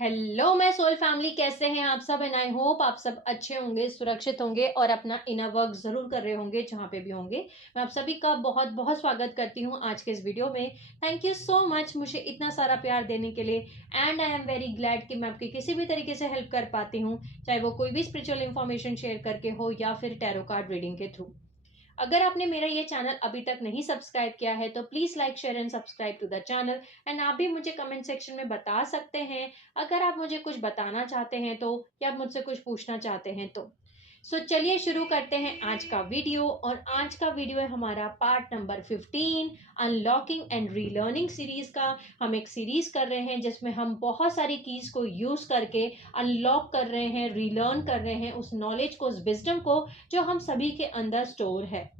Hello मैं soul family, कैसे हैं आप सब? एंड आई होप आप सब अच्छे होंगे, सुरक्षित होंगे और अपना इनर वर्क जरूर कर रहे होंगे जहां पे भी होंगे। मैं आप सभी का बहुत बहुत स्वागत करती हूं आज के इस वीडियो में। थैंक यू सो मच मुझे इतना सारा प्यार देने के लिए। And I am very glad कि मैं आपकी किसी भी तरीके से हेल्प कर पाती हूँ, चाहे वो कोई भी स्पिरिचुअल इन्फॉर्मेशन शेयर करके हो या फिर टैरो कार्ड रीडिंग के थ्रू। अगर आपने मेरा ये चैनल अभी तक नहीं सब्सक्राइब किया है तो please like share and subscribe to the channel. And आप भी मुझे कमेंट सेक्शन में बता सकते हैं अगर आप मुझे कुछ बताना चाहते हैं तो, या आप मुझसे कुछ पूछना चाहते हैं तो। चलिए शुरू करते हैं आज का वीडियो। और आज का वीडियो है हमारा part number 15, unlocking and relearning series का। हम एक सीरीज कर रहे हैं जिसमें हम बहुत सारी कीज को यूज करके अनलॉक कर रहे हैं, रीलर्न कर रहे हैं उस नॉलेज को, उस विजडम को जो हम सभी के अंदर स्टोर है।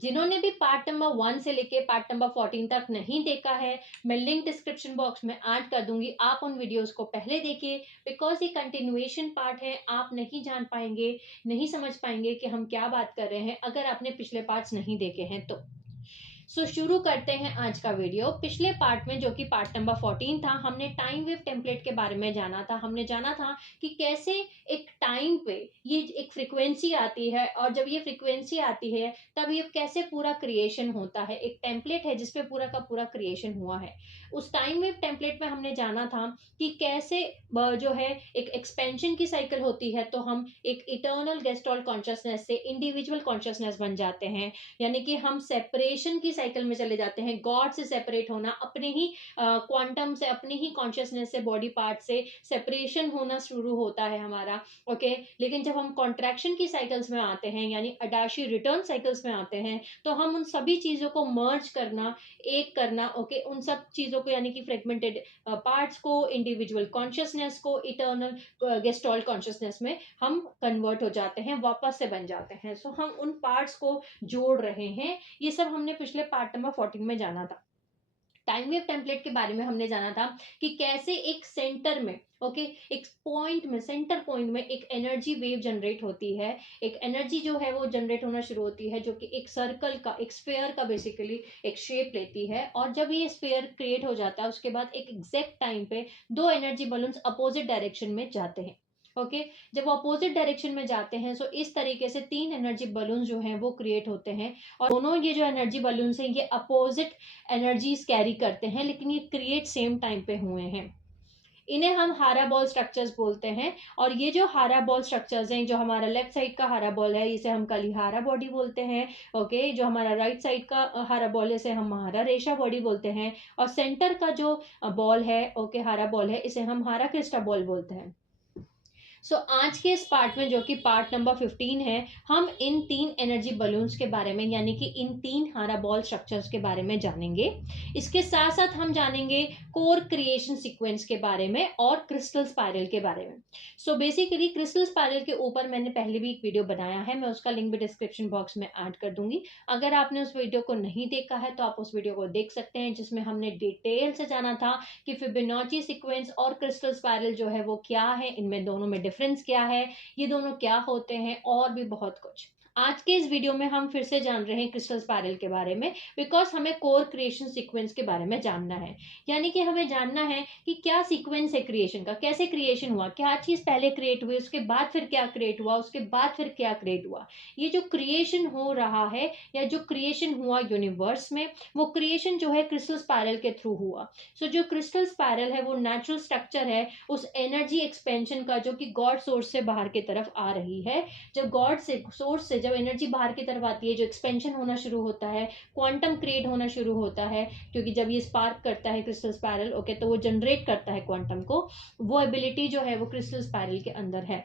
जिन्होंने भी पार्ट नंबर 1 से लेके पार्ट नंबर 14 तक नहीं देखा है, मैं लिंक डिस्क्रिप्शन बॉक्स में ऐड कर दूंगी, आप उन वीडियोस को पहले देखिए। बिकॉज ये कंटिन्यूएशन पार्ट है, आप नहीं जान पाएंगे, नहीं समझ पाएंगे कि हम क्या बात कर रहे हैं अगर आपने पिछले पार्ट्स नहीं देखे हैं तो। शुरू करते हैं आज का वीडियो। पिछले पार्ट में, जो कि पार्ट नंबर 14 था, हमने टाइम वेव टेम्पलेट के बारे में जाना था। हमने जाना था कि कैसे एक टाइम पे ये एक फ्रीक्वेंसी आती है, और जब ये फ्रीक्वेंसी आती है तब ये कैसे पूरा क्रिएशन होता है। एक टेम्पलेट है जिसपे पूरा का पूरा क्रिएशन हुआ है। उस टाइम वेव टेम्पलेट में हमने जाना था कि कैसे जो है एक एक्सपेंशन की साइकिल होती है, तो हम एक इटर्नल गेस्टॉल कॉन्शियसनेस से इंडिविजुअल कॉन्शियसनेस बन जाते हैं। यानी कि हम सेपरेशन की साइकिल में चले जाते हैं, गॉड से सेपरेट होना, अपने ही क्वांटम से, अपने ही कॉन्शियसनेस से, बॉडी पार्ट से सेपरेशन होना शुरू होता है हमारा। ओके, लेकिन जब हम कॉन्ट्रैक्शन की साइकिल्स में आते हैं, यानी अडाशी रिटर्न साइकिल्स में आते हैं, तो हम उन सभी चीजों को मर्ज करना, एक करना, ओके, उन सब चीजों को, यानी कि फ्रेगमेंटेड पार्ट्स को, इंडिविजुअल कॉन्शियसनेस को इटर्नल गेस्टॉल कॉन्शियसनेस में हम कन्वर्ट हो जाते हैं, वापस से बन जाते हैं। सो हम उन पार्ट्स को जोड़ रहे हैं। ये सब हमने पिछले पार्ट नंबर 14 में जाना था। टाइम वेव टेम्पलेट के बारे में हमने जाना था कि कैसे एक सेंटर में, ओके, एक पॉइंट में, सेंटर पॉइंट में एक एनर्जी वेव जनरेट होती है। एक एनर्जी जो है वो जनरेट होना शुरू होती है, जो कि एक सर्कल का, एक स्फेयर का बेसिकली एक शेप लेती है। और जब ये स्फेयर क्रिएट हो जाता है, उसके बाद एक एग्जैक्ट टाइम पे दो एनर्जी बलून्स अपोजिट डायरेक्शन में जाते हैं। ओके, जब वो अपोजिट डायरेक्शन में जाते हैं, सो इस तरीके से तीन एनर्जी बलून जो हैं वो क्रिएट होते हैं। और दोनों ये जो एनर्जी बलून्स हैं, ये अपोजिट एनर्जीज कैरी करते हैं, लेकिन ये क्रिएट सेम टाइम पे हुए हैं। इन्हें हम हारा बॉल स्ट्रक्चर्स बोलते हैं। और ये जो हारा बॉल स्ट्रक्चर्स हैं, जो हमारा लेफ्ट साइड का हारा बॉल है, इसे हम कलिहारा बॉडी बोलते हैं। ओके, जो हमारा राइट साइड का हारा बॉल है, इसे हम महारा रेशा बॉडी बोलते हैं। और सेंटर का जो बॉल है, ओके, हारा बॉल है, इसे हम हारा क्रिस्टा बॉल बोलते हैं। आज के इस पार्ट में, जो कि पार्ट नंबर 15 है, हम इन तीन एनर्जी बलून्स के बारे में, यानी कि इन तीन हारा बॉल स्ट्रक्चर्स के बारे में जानेंगे। इसके साथ साथ हम जानेंगे कोर क्रिएशन सीक्वेंस के बारे में और क्रिस्टल स्पाइरल के बारे में। बेसिकली क्रिस्टल स्पाइरल के ऊपर मैंने पहले भी एक वीडियो बनाया है, मैं उसका लिंक भी डिस्क्रिप्शन बॉक्स में ऐड कर दूंगी। अगर आपने उस वीडियो को नहीं देखा है तो आप उस वीडियो को देख सकते हैं, जिसमें हमने डिटेल से जाना था कि फिबोनाची सीक्वेंस और क्रिस्टल स्पाइरल जो है वो क्या है, इनमें दोनों में डिफरेंस क्या है, ये दोनों क्या होते हैं, और भी बहुत कुछ। आज के इस वीडियो में हम फिर से जान रहे हैं क्रिस्टल स्पाइरल के बारे में, बिकॉज हमें कोर क्रिएशन सीक्वेंस के बारे में जानना है। यानी कि हमें जानना है कि क्या सीक्वेंस है क्रिएशन का, कैसे क्रिएशन हुआ, क्या चीज पहले क्रिएट हुई, उसके बाद फिर क्या क्रिएट हुआ, उसके बाद फिर क्या क्रिएट हुआ। ये जो क्रिएशन हो रहा है, या जो क्रिएशन हुआ यूनिवर्स में, वो क्रिएशन जो है क्रिस्टल स्पाइरल के थ्रू हुआ। जो क्रिस्टल स्पाइरल है वो नेचुरल स्ट्रक्चर है उस एनर्जी एक्सपेंशन का, जो कि गॉड सोर्स से बाहर की तरफ आ रही है। जब गॉड से, सोर्स से जब एनर्जी बाहर की तरफ आती है, जो एक्सपेंशन होना शुरू होता है, क्वांटम क्रिएट होना शुरू होता है, क्योंकि जब ये स्पार्क करता है क्रिस्टल स्पाइरल, ओके, तो वो जनरेट करता है क्वांटम को। वो एबिलिटी जो है वो क्रिस्टल स्पाइरल के अंदर है।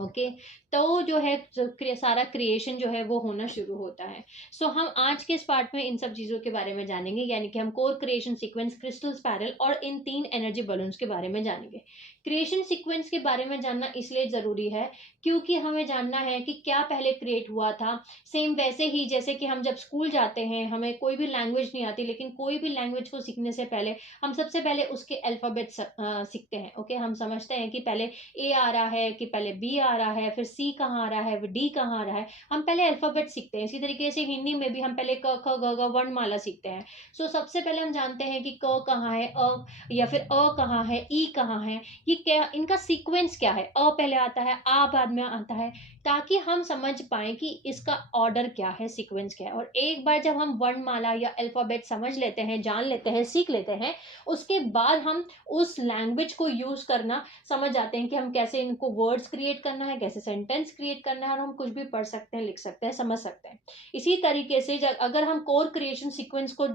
ओके, तो जो है सारा क्रिएशन जो है वो होना शुरू होता है। हम आज के इस पार्ट में इन सब चीजों के बारे में जानेंगे, यानी कि हम core creation sequence, crystal spiral और इन तीन एनर्जी बलून्स के बारे में जानेंगे। क्रिएशन सीक्वेंस के बारे में जानना इसलिए जरूरी है क्योंकि हमें जानना है कि क्या पहले क्रिएट हुआ था। सेम वैसे ही जैसे कि हम जब स्कूल जाते हैं, हमें कोई भी लैंग्वेज नहीं आती, लेकिन कोई भी लैंग्वेज को सीखने से पहले हम सबसे पहले उसके अल्फाबेट सीखते हैं। ओके, हम समझते हैं कि पहले ए आ रहा है, कि पहले बी आ रहा है, फिर सी कहाँ आ रहा है, फिर डी कहाँ आ रहा है, हम पहले अल्फ़ाबेट सीखते हैं। इसी तरीके से हिंदी में भी हम पहले क ख ग घ वर्णमाला सीखते हैं। सो सबसे पहले हम जानते हैं कि क कहाँ है, या फिर कहाँ है, ई कहाँ है, ये क्या, इनका सीक्वेंस क्या है, पहले आता है, आ बाद में आता है, ताकि हम समझ पाए कि इसका ऑर्डर क्या है, सीक्वेंस क्या है। और एक बार जब हम वर्णमाला या अल्फाबेट समझ लेते हैं, जान लेते हैं, सीख लेते हैं, उसके बाद हम उस लैंग्वेज को यूज करना समझ जाते हैं कि हम कैसे इनको वर्ड्स क्रिएट करना है, कैसे सेंटेंस क्रिएट करना है, और हम कुछ भी पढ़ सकते हैं, लिख सकते हैं, समझ सकते हैं। इसी तरीके से अगर हम कोर क्रिएशन सीक्वेंस को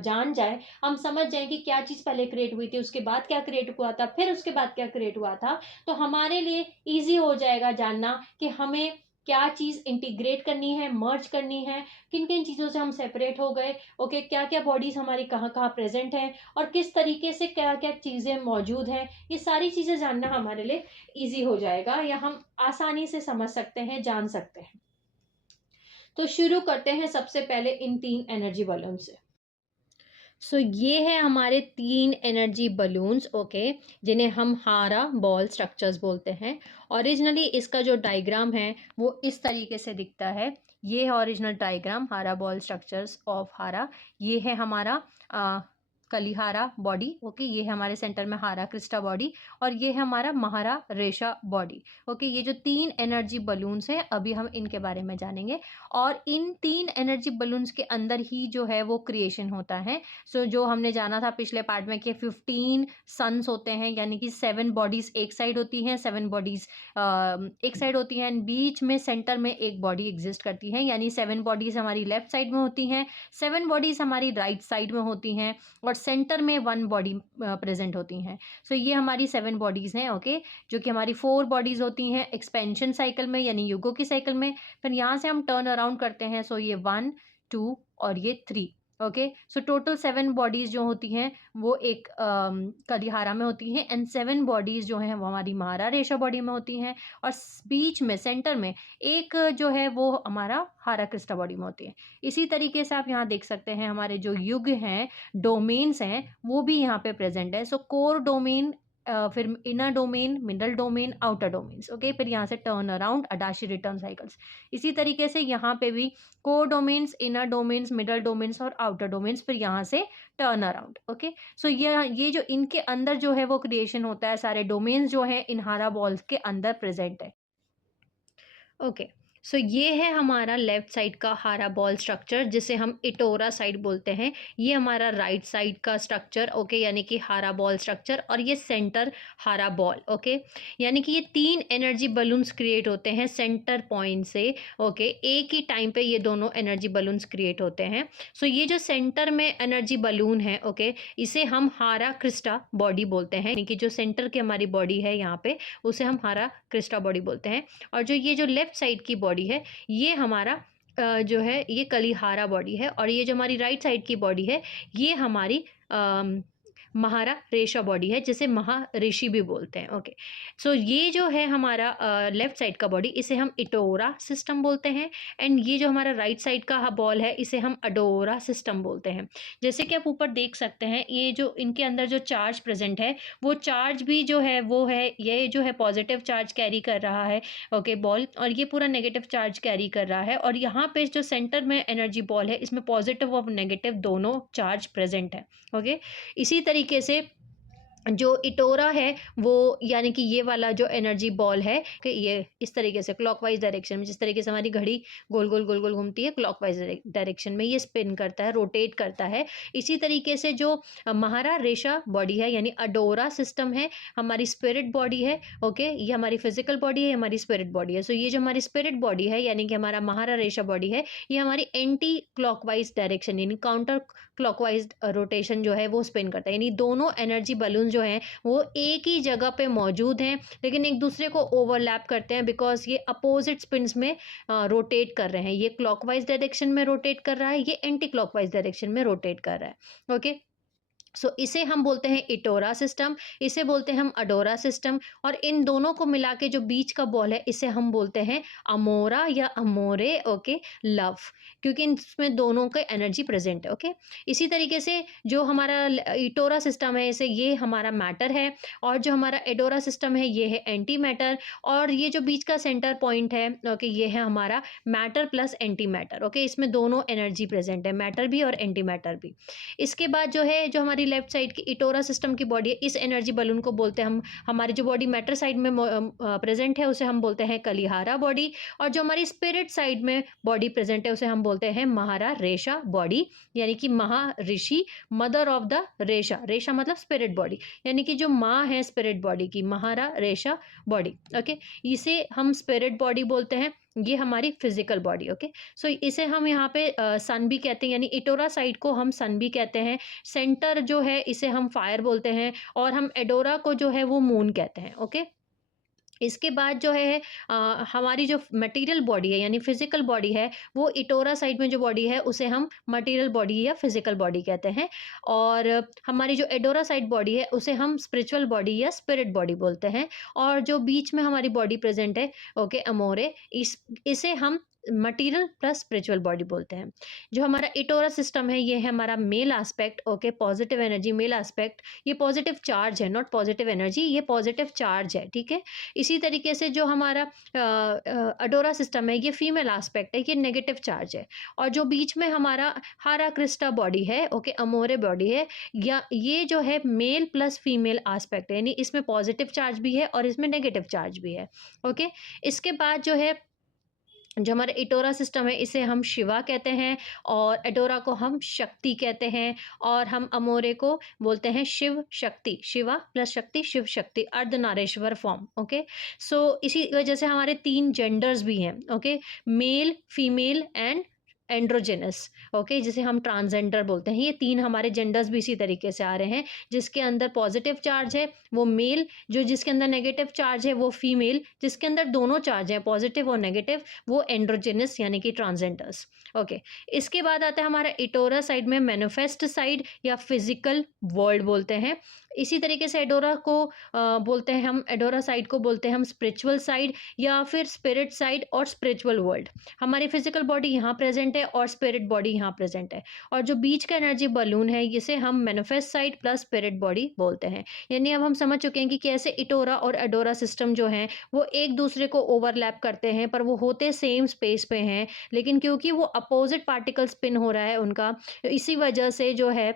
जान जाए, हम समझ जाए कि क्या चीज पहले क्रिएट हुई थी, उसके बाद क्या क्रिएट हुआ था, फिर उसके बाद क्या क्रिएट हुआ था, तो हमारे लिए इजी हो जाएगा जानना कि हमें क्या चीज इंटीग्रेट करनी है, मर्ज करनी है, किन किन चीजों से हम सेपरेट हो गए, ओके, क्या क्या बॉडीज हमारी कहाँ कहाँ प्रेजेंट है, और किस तरीके से क्या क्या चीजें मौजूद हैं, ये सारी चीजें जानना हमारे लिए इजी हो जाएगा, या हम आसानी से समझ सकते हैं, जान सकते हैं। तो शुरू करते हैं सबसे पहले इन 3 एनर्जी बलून से। ये है हमारे 3 एनर्जी बलून्स, ओके, जिन्हें हम हारा बॉल स्ट्रक्चर्स बोलते हैं। ओरिजिनली इसका जो डायग्राम है वो इस तरीके से दिखता है। ये है ओरिजिनल डायग्राम हारा बॉल स्ट्रक्चर्स ऑफ हारा। ये है हमारा कलिहारा बॉडी, ओके, ये है हमारे सेंटर में हारा क्रिस्टा बॉडी, और ये है हमारा महारा रेशा बॉडी, ओके। ये जो 3 एनर्जी बलून्स हैं, अभी हम इनके बारे में जानेंगे। और इन 3 एनर्जी बलून्स के अंदर ही जो है वो क्रिएशन होता है। जो हमने जाना था पिछले पार्ट में कि 15 सन्स होते हैं, यानी कि 7 बॉडीज एक साइड होती हैं, 7 बॉडीज एक साइड होती हैं, बीच में सेंटर में एक बॉडी एग्जिस्ट करती है, यानी 7 बॉडीज हमारी लेफ्ट साइड में होती हैं, 7 बॉडीज हमारी राइट साइड में होती हैं, और सेंटर में 1 बॉडी प्रेजेंट होती हैं। ये हमारी 7 बॉडीज हैं, ओके, जो कि हमारी 4 बॉडीज होती हैं एक्सपेंशन साइकिल में, यानी युगों की साइकिल में। फिर यहाँ से हम टर्न अराउंड करते हैं, ये 1 2 और ये 3, ओके। टोटल 7 बॉडीज जो होती हैं वो एक कलिहारा में होती हैं, एंड 7 बॉडीज जो हैं वो हमारी महारा रेशा बॉडी में होती हैं, और बीच में सेंटर में एक जो है वो हमारा हारा क्रिस्टा बॉडी में होती है। इसी तरीके से आप यहाँ देख सकते हैं हमारे जो युग हैं, डोमेन्स हैं, वो भी यहाँ पे प्रेजेंट है। कोर डोमेन, फिर inner domain, middle domain, outer domains, okay. फिर यहाँ से टर्न अराउंड, अडाशी रिटर्न साइकिल्स। इसी तरीके से यहाँ पे भी core domains, inner domains, middle domains और आउटर डोमेन्स, फिर यहाँ से टर्न अराउंड, ओके। ये जो इनके अंदर जो है वो क्रिएशन होता है, सारे डोमेन्स जो है इन हारा बॉल्स के अंदर प्रेजेंट है, ओके। ये है हमारा लेफ्ट साइड का हारा बॉल स्ट्रक्चर, जिसे हम इटोरा साइड बोलते हैं। ये हमारा राइट साइड का स्ट्रक्चर, ओके, यानी कि हारा बॉल स्ट्रक्चर, और ये सेंटर हारा बॉल, ओके। यानी कि ये 3 एनर्जी बलून्स क्रिएट होते हैं सेंटर पॉइंट से, ओके। एक ही टाइम पे ये दोनों एनर्जी बलून्स क्रिएट होते हैं। ये जो सेंटर में एनर्जी बलून है, ओके, इसे हम हारा क्रिस्टा बॉडी बोलते हैं, यानी कि जो सेंटर की हमारी बॉडी है यहाँ पे, उसे हम हारा क्रिस्टा बॉडी बोलते हैं। और ये जो लेफ्ट साइड की बॉडी है, ये हमारा जो है ये कलिहारा बॉडी है, और ये जो हमारी राइट साइड की बॉडी है, ये हमारी महारा रेशा बॉडी है, जिसे महाऋषि भी बोलते हैं, ओके। ये जो है हमारा लेफ्ट साइड का बॉडी, इसे हम इटोरा सिस्टम बोलते हैं, एंड ये जो हमारा राइट साइड का बॉल है, इसे हम अडोरा सिस्टम बोलते हैं। जैसे कि आप ऊपर देख सकते हैं, ये जो इनके अंदर जो चार्ज प्रेजेंट है, वो चार्ज भी जो है वो है, ये जो है पॉजिटिव चार्ज कैरी कर रहा है, ओके, बॉल, और ये पूरा नेगेटिव चार्ज कैरी कर रहा है। और यहाँ पे जो सेंटर में एनर्जी बॉल है, इसमें पॉजिटिव और नेगेटिव दोनों चार्ज प्रेजेंट है, ओके। इसी तरीके से जो इटोरा है वो, यानी कि ये वाला जो एनर्जी बॉल है, कि ये इस तरीके से क्लॉकवाइज डायरेक्शन में, जिस तरीके से हमारी घड़ी गोल गोल गोल गोल घूमती है, क्लॉकवाइज डायरेक्शन में ये स्पिन करता है, रोटेट करता है। इसी तरीके से जो महारा रेशा बॉडी है, यानी अडोरा सिस्टम है, हमारी स्पिरिट बॉडी है, ओके, ये हमारी फिजिकल बॉडी है, हमारी स्पिरिट बॉडी है। ये जो हमारी स्पिरिट बॉडी है, यानी कि हमारा महारा रेशा बॉडी है, ये हमारी एंटी क्लॉकवाइज डायरेक्शन, यानी काउंटर क्लॉकवाइज रोटेशन जो है वो स्पिन करता है। यानी दोनों एनर्जी बलून जो हैं वो एक ही जगह पे मौजूद हैं, लेकिन एक दूसरे को ओवरलैप करते हैं, बिकॉज ये अपोजिट स्पिन्स में रोटेट कर रहे हैं। ये क्लॉकवाइज डायरेक्शन में रोटेट कर रहा है, ये एंटी क्लॉकवाइज डायरेक्शन में रोटेट कर रहा है, ओके। इसे हम बोलते हैं इटोरा सिस्टम, इसे बोलते हैं हम अडोरा सिस्टम, और इन दोनों को मिला के जो बीच का बॉल है इसे हम बोलते हैं अमोरा या अमोरे, ओके, लव, क्योंकि इसमें दोनों का एनर्जी प्रेजेंट है, ओके। इसी तरीके से जो हमारा इटोरा सिस्टम है इसे ये हमारा मैटर है, और जो हमारा एडोरा सिस्टम है ये है एंटी मैटर, और ये जो बीच का सेंटर पॉइंट है, ओके, ये है हमारा matter plus anti matter, okay. इसमें दोनों एनर्जी प्रेजेंट है, मैटर भी और एंटी मैटर भी। इसके बाद जो है, जो हमारी लेफ्ट साइड की इटोरा सिस्टम की बॉडी है, इस एनर्जी बलून को बोलते हैं हम, हमारी जो बॉडी मैटर साइड में प्रेजेंट है उसे हम बोलते हैं कलिहारा बॉडी, और जो हमारी स्पिरिट साइड में बॉडी प्रेजेंट है उसे हम बोलते हैं महारा रेशा बॉडी, यानी कि महाऋषि, मदर ऑफ द रेशा, रेशा मतलब स्पिरिट बॉडी, यानी कि जो माँ है स्पिरिट बॉडी की, महारा रेशा बॉडी, ओके। इसे हम स्पिरिट बॉडी बोलते हैं, ये हमारी फिजिकल बॉडी, ओके। सो इसे हम यहाँ पे सन भी कहते हैं, यानी इटोरा साइड को हम सन भी कहते हैं, सेंटर जो है इसे हम फायर बोलते हैं, और हम एडोरा को जो है वो मून कहते हैं, ओके। इसके बाद जो है हमारी जो मटेरियल बॉडी है यानी फिजिकल बॉडी है, वो इटोरा साइड में जो बॉडी है उसे हम मटेरियल बॉडी या फिजिकल बॉडी कहते हैं, और हमारी जो एडोरा साइड बॉडी है उसे हम स्पिरिचुअल बॉडी या स्पिरिट बॉडी बोलते हैं, और जो बीच में हमारी बॉडी प्रेजेंट है, ओके, अमोरे, इसे हम मटेरियल प्लस स्पिरिचुअल बॉडी बोलते हैं। जो हमारा इटोरा सिस्टम है ये है हमारा male aspect, okay, positive energy male aspect, ये पॉजिटिव चार्ज है, नॉट पॉजिटिव एनर्जी, ये पॉजिटिव चार्ज है, ठीक है। इसी तरीके से जो हमारा अडोरा सिस्टम है ये फीमेल एस्पेक्ट है, ये नेगेटिव चार्ज है, और जो बीच में हमारा हारा क्रिस्टा बॉडी है, ओके, अमोरे बॉडी है, या ये जो है मेल प्लस फीमेल एस्पेक्ट है, यानी इसमें पॉजिटिव चार्ज भी है और इसमें नेगेटिव चार्ज भी है, ओके। इसके बाद जो है, जो हमारा इटोरा सिस्टम है इसे हम शिवा कहते हैं, और एडोरा को हम शक्ति कहते हैं, और हम अमोरे को बोलते हैं शिव शक्ति, शिवा प्लस शक्ति, शिव शक्ति, अर्धनारेश्वर फॉर्म, ओके। सो इसी वजह से हमारे 3 जेंडर्स भी हैं, okay, male, female and androgynous, okay, जिसे हम ट्रांसजेंडर बोलते हैं। ये 3 हमारे जेंडर्स भी इसी तरीके से आ रहे हैं, जिसके अंदर पॉजिटिव चार्ज है वो मेल, जो जिसके अंदर नेगेटिव चार्ज है वो फीमेल, जिसके अंदर दोनों चार्ज है पॉजिटिव और नेगेटिव वो एंड्रोजेनस यानी कि ट्रांसजेंडर्स, ओके। इसके बाद आता है हमारा इटोरा साइड में मैनिफेस्ट साइड या फिजिकल वर्ल्ड बोलते हैं। इसी तरीके से एडोरा को बोलते हैं हम, एडोरा साइड को बोलते हैं हम स्पिरिचुअल साइड या फिर स्पिरिट साइड और स्पिरिचुअल वर्ल्ड। हमारी फिजिकल बॉडी यहाँ प्रेजेंट है और स्पिरिट बॉडी यहाँ प्रेजेंट है, और जो बीच का एनर्जी बलून है इसे हम manifest side plus spirit body बोलते हैं। यानी अब हम समझ चुके हैं कि कैसे इटोरा और एडोरा सिस्टम जो हैं वो एक दूसरे को ओवरलैप करते हैं, पर वो होते सेम स्पेस पे हैं, लेकिन क्योंकि वो अपोजिट पार्टिकल स्पिन हो रहा है उनका, इसी वजह से जो है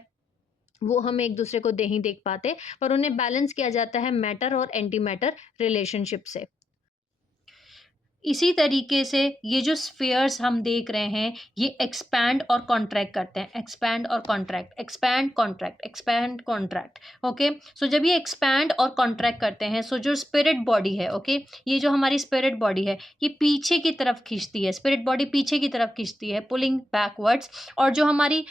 वो हम एक दूसरे को नहीं देख पाते, पर उन्हें बैलेंस किया जाता है मैटर और एंटी मैटर रिलेशनशिप से। इसी तरीके से ये जो स्फीयर्स हम देख रहे हैं ये एक्सपैंड और कॉन्ट्रैक्ट करते हैं, एक्सपैंड और contract, expand contract, expand contract, okay. So जब ये एक्सपैंड और कॉन्ट्रैक्ट करते हैं, सो जो स्पिरिट बॉडी है, ओके, ये जो हमारी स्पिरिट बॉडी है ये पीछे की तरफ खींचती है, स्पिरिट बॉडी पीछे की तरफ खींचती है, पुलिंग बैकवर्ड्स, और जो हमारी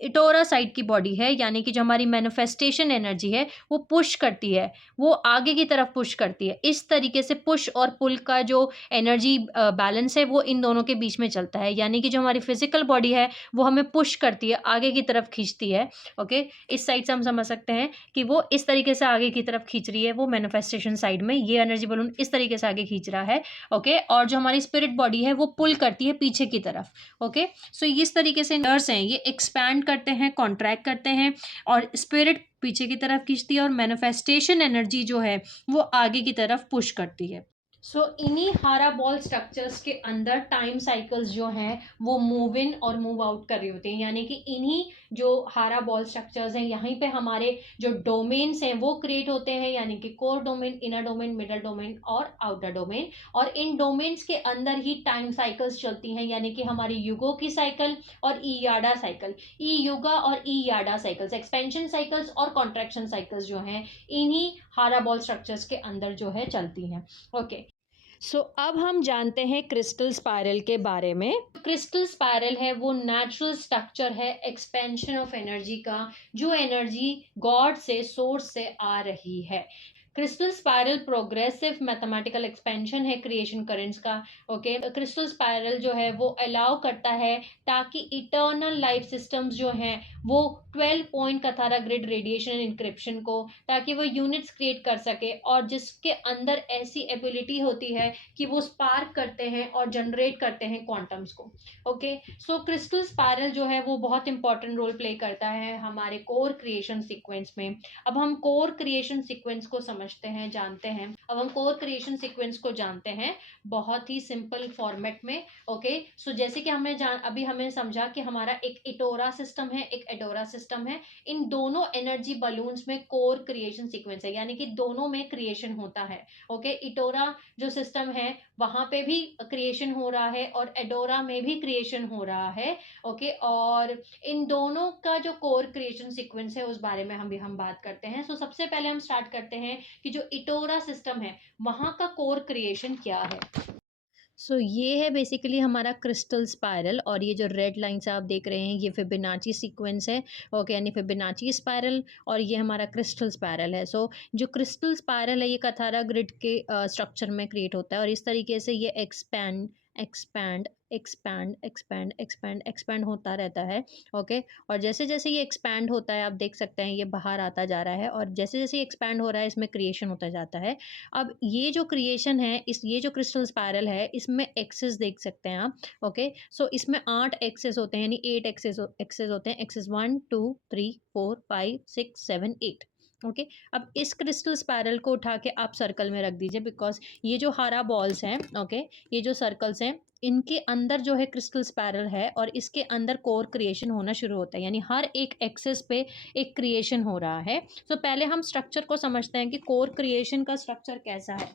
इटोरा साइड की बॉडी है यानी कि जो हमारी मैनिफेस्टेशन एनर्जी है वो पुश करती है, वो आगे की तरफ पुश करती है। इस तरीके से पुश और पुल का जो एनर्जी बैलेंस है वो इन दोनों के बीच में चलता है, यानी कि जो हमारी फिजिकल बॉडी है वो हमें पुश करती है, आगे की तरफ खींचती है, ओके। इस साइड से हम समझ सकते हैं कि वो इस तरीके से आगे की तरफ खींच रही है, वो मैनिफेस्टेशन साइड में ये एनर्जी बलून इस तरीके से आगे खींच रहा है, ओके। और जो हमारी स्पिरिट बॉडी है वो पुल करती है पीछे की तरफ, ओके। सो इस तरीके से नर्व्स हैं ये एक्सपैंड करते हैं, कॉन्ट्रैक्ट करते हैं, और स्पिरिट पीछे की तरफ खींचती है, और मैनिफेस्टेशन एनर्जी जो है वो आगे की तरफ पुश करती है। सो इन्हीं हारा बॉल स्ट्रक्चर्स के अंदर टाइम साइकिल्स जो हैं वो मूव इन और मूव आउट कर रही होती हैं, यानी कि इन्हीं जो हारा बॉल स्ट्रक्चर्स हैं यहीं पे हमारे जो डोमेन्स हैं वो क्रिएट होते हैं, यानी कि core domain, inner domain, middle domain और आउटर डोमेन, और इन डोमेन्स के अंदर ही टाइम साइकिल्स चलती हैं, यानी कि हमारी युगो की साइकिल और ई याडा साइकिल, ई युगा और ई याडा साइकिल्स, एक्सपेंशन साइकिल्स और कॉन्ट्रैक्शन साइकिल्स जो हैं इन्हीं हारा बॉल स्ट्रक्चर्स के अंदर जो है चलती हैं, ओके। सो अब हम जानते हैं क्रिस्टल स्पाइरल के बारे में। क्रिस्टल स्पाइरल है वो नेचुरल स्ट्रक्चर है एक्सपेंशन ऑफ एनर्जी का, जो एनर्जी गॉड से, सोर्स से आ रही है। Crystal spiral progressive mathematical expansion है क्रिएशन करेंट्स का। ओके, क्रिस्टल स्पाइरल जो है वो अलाउ करता है ताकि इटर्नल लाइफ सिस्टम्स जो हैं वो 12 point Kathara grid radiation encryption को, ताकि वो यूनिट्स क्रिएट कर सके और जिसके अंदर ऐसी एबिलिटी होती है कि वो स्पार्क करते हैं और जनरेट करते हैं क्वांटम्स को। ओके, सो क्रिस्टल स्पाइरल जो है वो बहुत इंपॉर्टेंट रोल प्ले करता है हमारे कोर क्रिएशन सीक्वेंस में। अब हम कोर क्रिएशन सीक्वेंस को समझते हैं, जानते हैं। अब हम कोर क्रिएशन सीक्वेंस को जानते हैं बहुत ही सिंपल फॉर्मेट में। ओके, सो जैसे कि हमने अभी हमें समझा कि हमारा एक इटोरा सिस्टम है, एक एडोरा सिस्टम है। इन दोनों एनर्जी बलून्स में कोर क्रिएशन सीक्वेंस है, यानी कि दोनों में क्रिएशन होता है। ओके, इटोरा जो सिस्टम है वहां पे भी क्रिएशन हो रहा है और एडोरा में भी क्रिएशन हो रहा है। ओके, और इन दोनों का जो कोर क्रिएशन सीक्वेंस है उस बारे में हम बात करते हैं। सो सबसे पहले हम स्टार्ट करते हैं कि जो इटोरा सिस्टम है वहां का कोर क्रिएशन क्या है। सो ये है बेसिकली हमारा क्रिस्टल स्पाइरल, और ये जो रेड लाइन्स आप देख रहे हैं ये फिबोनाची सीक्वेंस है। ओके, यानी फिबोनाची स्पाइरल, और ये हमारा क्रिस्टल स्पाइरल है। सो जो क्रिस्टल स्पाइरल है ये कथारा ग्रिड के स्ट्रक्चर में क्रिएट होता है और इस तरीके से ये expand expand expand expand expand expand होता रहता है। ओके, और जैसे जैसे ये एक्सपैंड होता है आप देख सकते हैं ये बाहर आता जा रहा है, और जैसे जैसे ये एक्सपैंड हो रहा है इसमें क्रिएशन होता जाता है। अब ये जो क्रिएशन है ये जो क्रिस्टल स्पाइरल है इसमें एक्सेस देख सकते हैं आप। ओके, सो इसमें 8 एक्सेस होते हैं, यानी 8 एक्सेस होते हैं। एक्सेस 1 2 3 4 5 6 7 8। ओके, अब इस क्रिस्टल स्पाइरल को उठा के आप सर्कल में रख दीजिए, बिकॉज ये जो हरा बॉल्स हैं, ओके, ये जो सर्कल्स हैं इनके अंदर जो है क्रिस्टल स्पाइरल है और इसके अंदर कोर क्रिएशन होना शुरू होता है, यानी हर एक एक्सेस पे एक क्रिएशन हो रहा है। तो पहले हम स्ट्रक्चर को समझते हैं कि कोर क्रिएशन का स्ट्रक्चर कैसा है।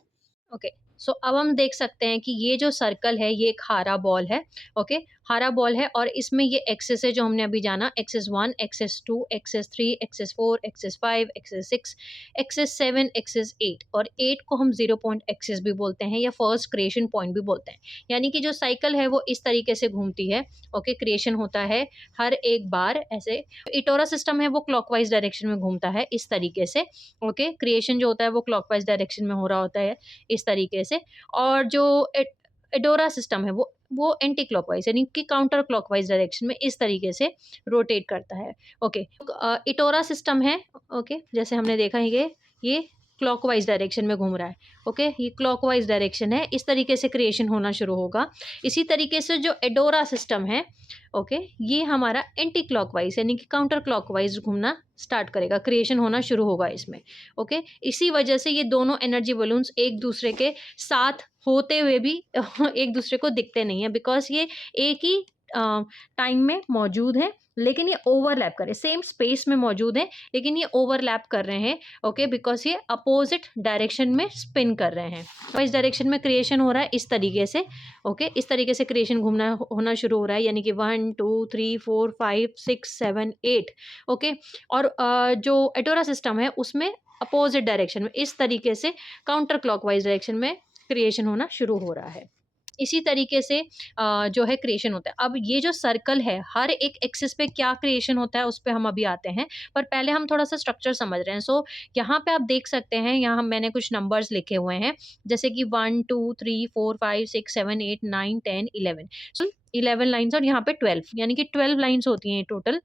ओके, सो अब हम देख सकते हैं कि ये जो सर्कल है ये एक हरा बॉल है। ओके, हरा बॉल है और इसमें ये एक्सेस है जो हमने अभी जाना, axis 1 axis 2 axis 3 axis 4 axis 5 axis 6 axis 7 axis 8, और 8 को हम 0 पॉइंट एक्सेस भी बोलते हैं या फर्स्ट क्रिएशन पॉइंट भी बोलते हैं। यानी कि जो साइकिल है वो इस तरीके से घूमती है। ओके, क्रिएशन होता है हर एक बार ऐसे। इटोरा सिस्टम है वो क्लॉकवाइज डायरेक्शन में घूमता है इस तरीके से। ओके, क्रिएशन जो होता है वो क्लॉकवाइज डायरेक्शन में हो रहा होता है इस तरीके से, और जो एडोरा सिस्टम है वो एंटी क्लॉकवाइज यानी कि काउंटर क्लॉकवाइज डायरेक्शन में इस तरीके से रोटेट करता है। ओके, इटोरा सिस्टम है। ओके, जैसे हमने देखा है ये क्लॉकवाइज डायरेक्शन में घूम रहा है। ओके, ये क्लॉकवाइज डायरेक्शन है, इस तरीके से क्रिएशन होना शुरू होगा। इसी तरीके से जो एडोरा सिस्टम है, ओके, ये हमारा एंटी क्लॉकवाइज यानी कि काउंटर क्लॉकवाइज घूमना स्टार्ट करेगा, क्रिएशन होना शुरू होगा इसमें। ओके, इसी वजह से ये दोनों एनर्जी बलून्स एक दूसरे के साथ होते हुए भी एक दूसरे को दिखते नहीं है, बिकॉज ये एक ही टाइम में मौजूद है लेकिन ये ओवरलैप कर रहे हैं, सेम स्पेस में मौजूद है लेकिन ये ओवरलैप कर रहे हैं। ओके, बिकॉज ये अपोजिट डायरेक्शन में स्पिन कर रहे हैं, तो इस डायरेक्शन में क्रिएशन हो रहा है इस तरीके से। ओके, इस तरीके से क्रिएशन घूमना होना शुरू हो रहा है, यानी कि 1 2 3 4 5 6 7 8। ओके, और जो एडोरा सिस्टम है उसमें अपोजिट डायरेक्शन में इस तरीके से काउंटर क्लॉकवाइज डायरेक्शन में क्रिएशन होना शुरू हो रहा है। इसी तरीके से जो है क्रिएशन होता है। अब ये जो सर्कल है हर एक एक्सिस पे क्या क्रिएशन होता है उस पे हम अभी आते हैं, पर पहले हम थोड़ा सा स्ट्रक्चर समझ रहे हैं। सो यहाँ पे आप देख सकते हैं, यहाँ मैंने कुछ नंबर्स लिखे हुए हैं जैसे कि 1 2 3 4 5 6 7 8 9 10 11। सो 11 लाइन्स और यहाँ पे 12, यानी कि 12 लाइन्स होती हैं टोटल।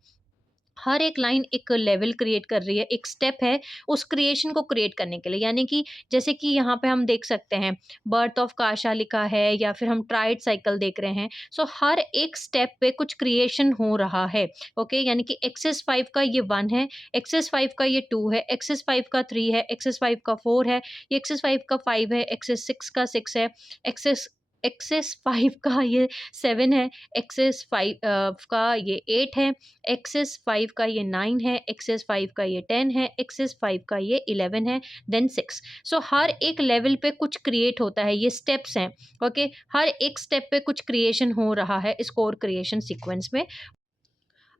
हर एक लाइन एक लेवल क्रिएट कर रही है, एक स्टेप है उस क्रिएशन को क्रिएट करने के लिए। यानी कि जैसे कि यहाँ पे हम देख सकते हैं बर्थ ऑफ काशा लिखा है, या फिर हम ट्राइड साइकिल देख रहे हैं। सो हर एक स्टेप पे कुछ क्रिएशन हो रहा है। ओके, यानी कि एक्सेस 5 का ये 1 है, एक्सेस 5 का ये 2 है, एक्सेस 5 का 3 है, एक्सेस 5 का 4 है, ये एक्सेस 5 का 5 है, एक्सेस 6 का 6 है, एक्सेस एक्सेस 5 का ये 7 है, एक्सेस 5 का ये 8 है, एक्सेस 5 का ये 9 है, एक्सेस 5 का ये 10 है, एक्सेस 5 का ये 11 है, देन 6। सो हर एक लेवल पे कुछ क्रिएट होता है, ये स्टेप्स हैं। ओके, हर एक स्टेप पे कुछ क्रिएशन हो रहा है इस कोर क्रिएशन सीक्वेंस में।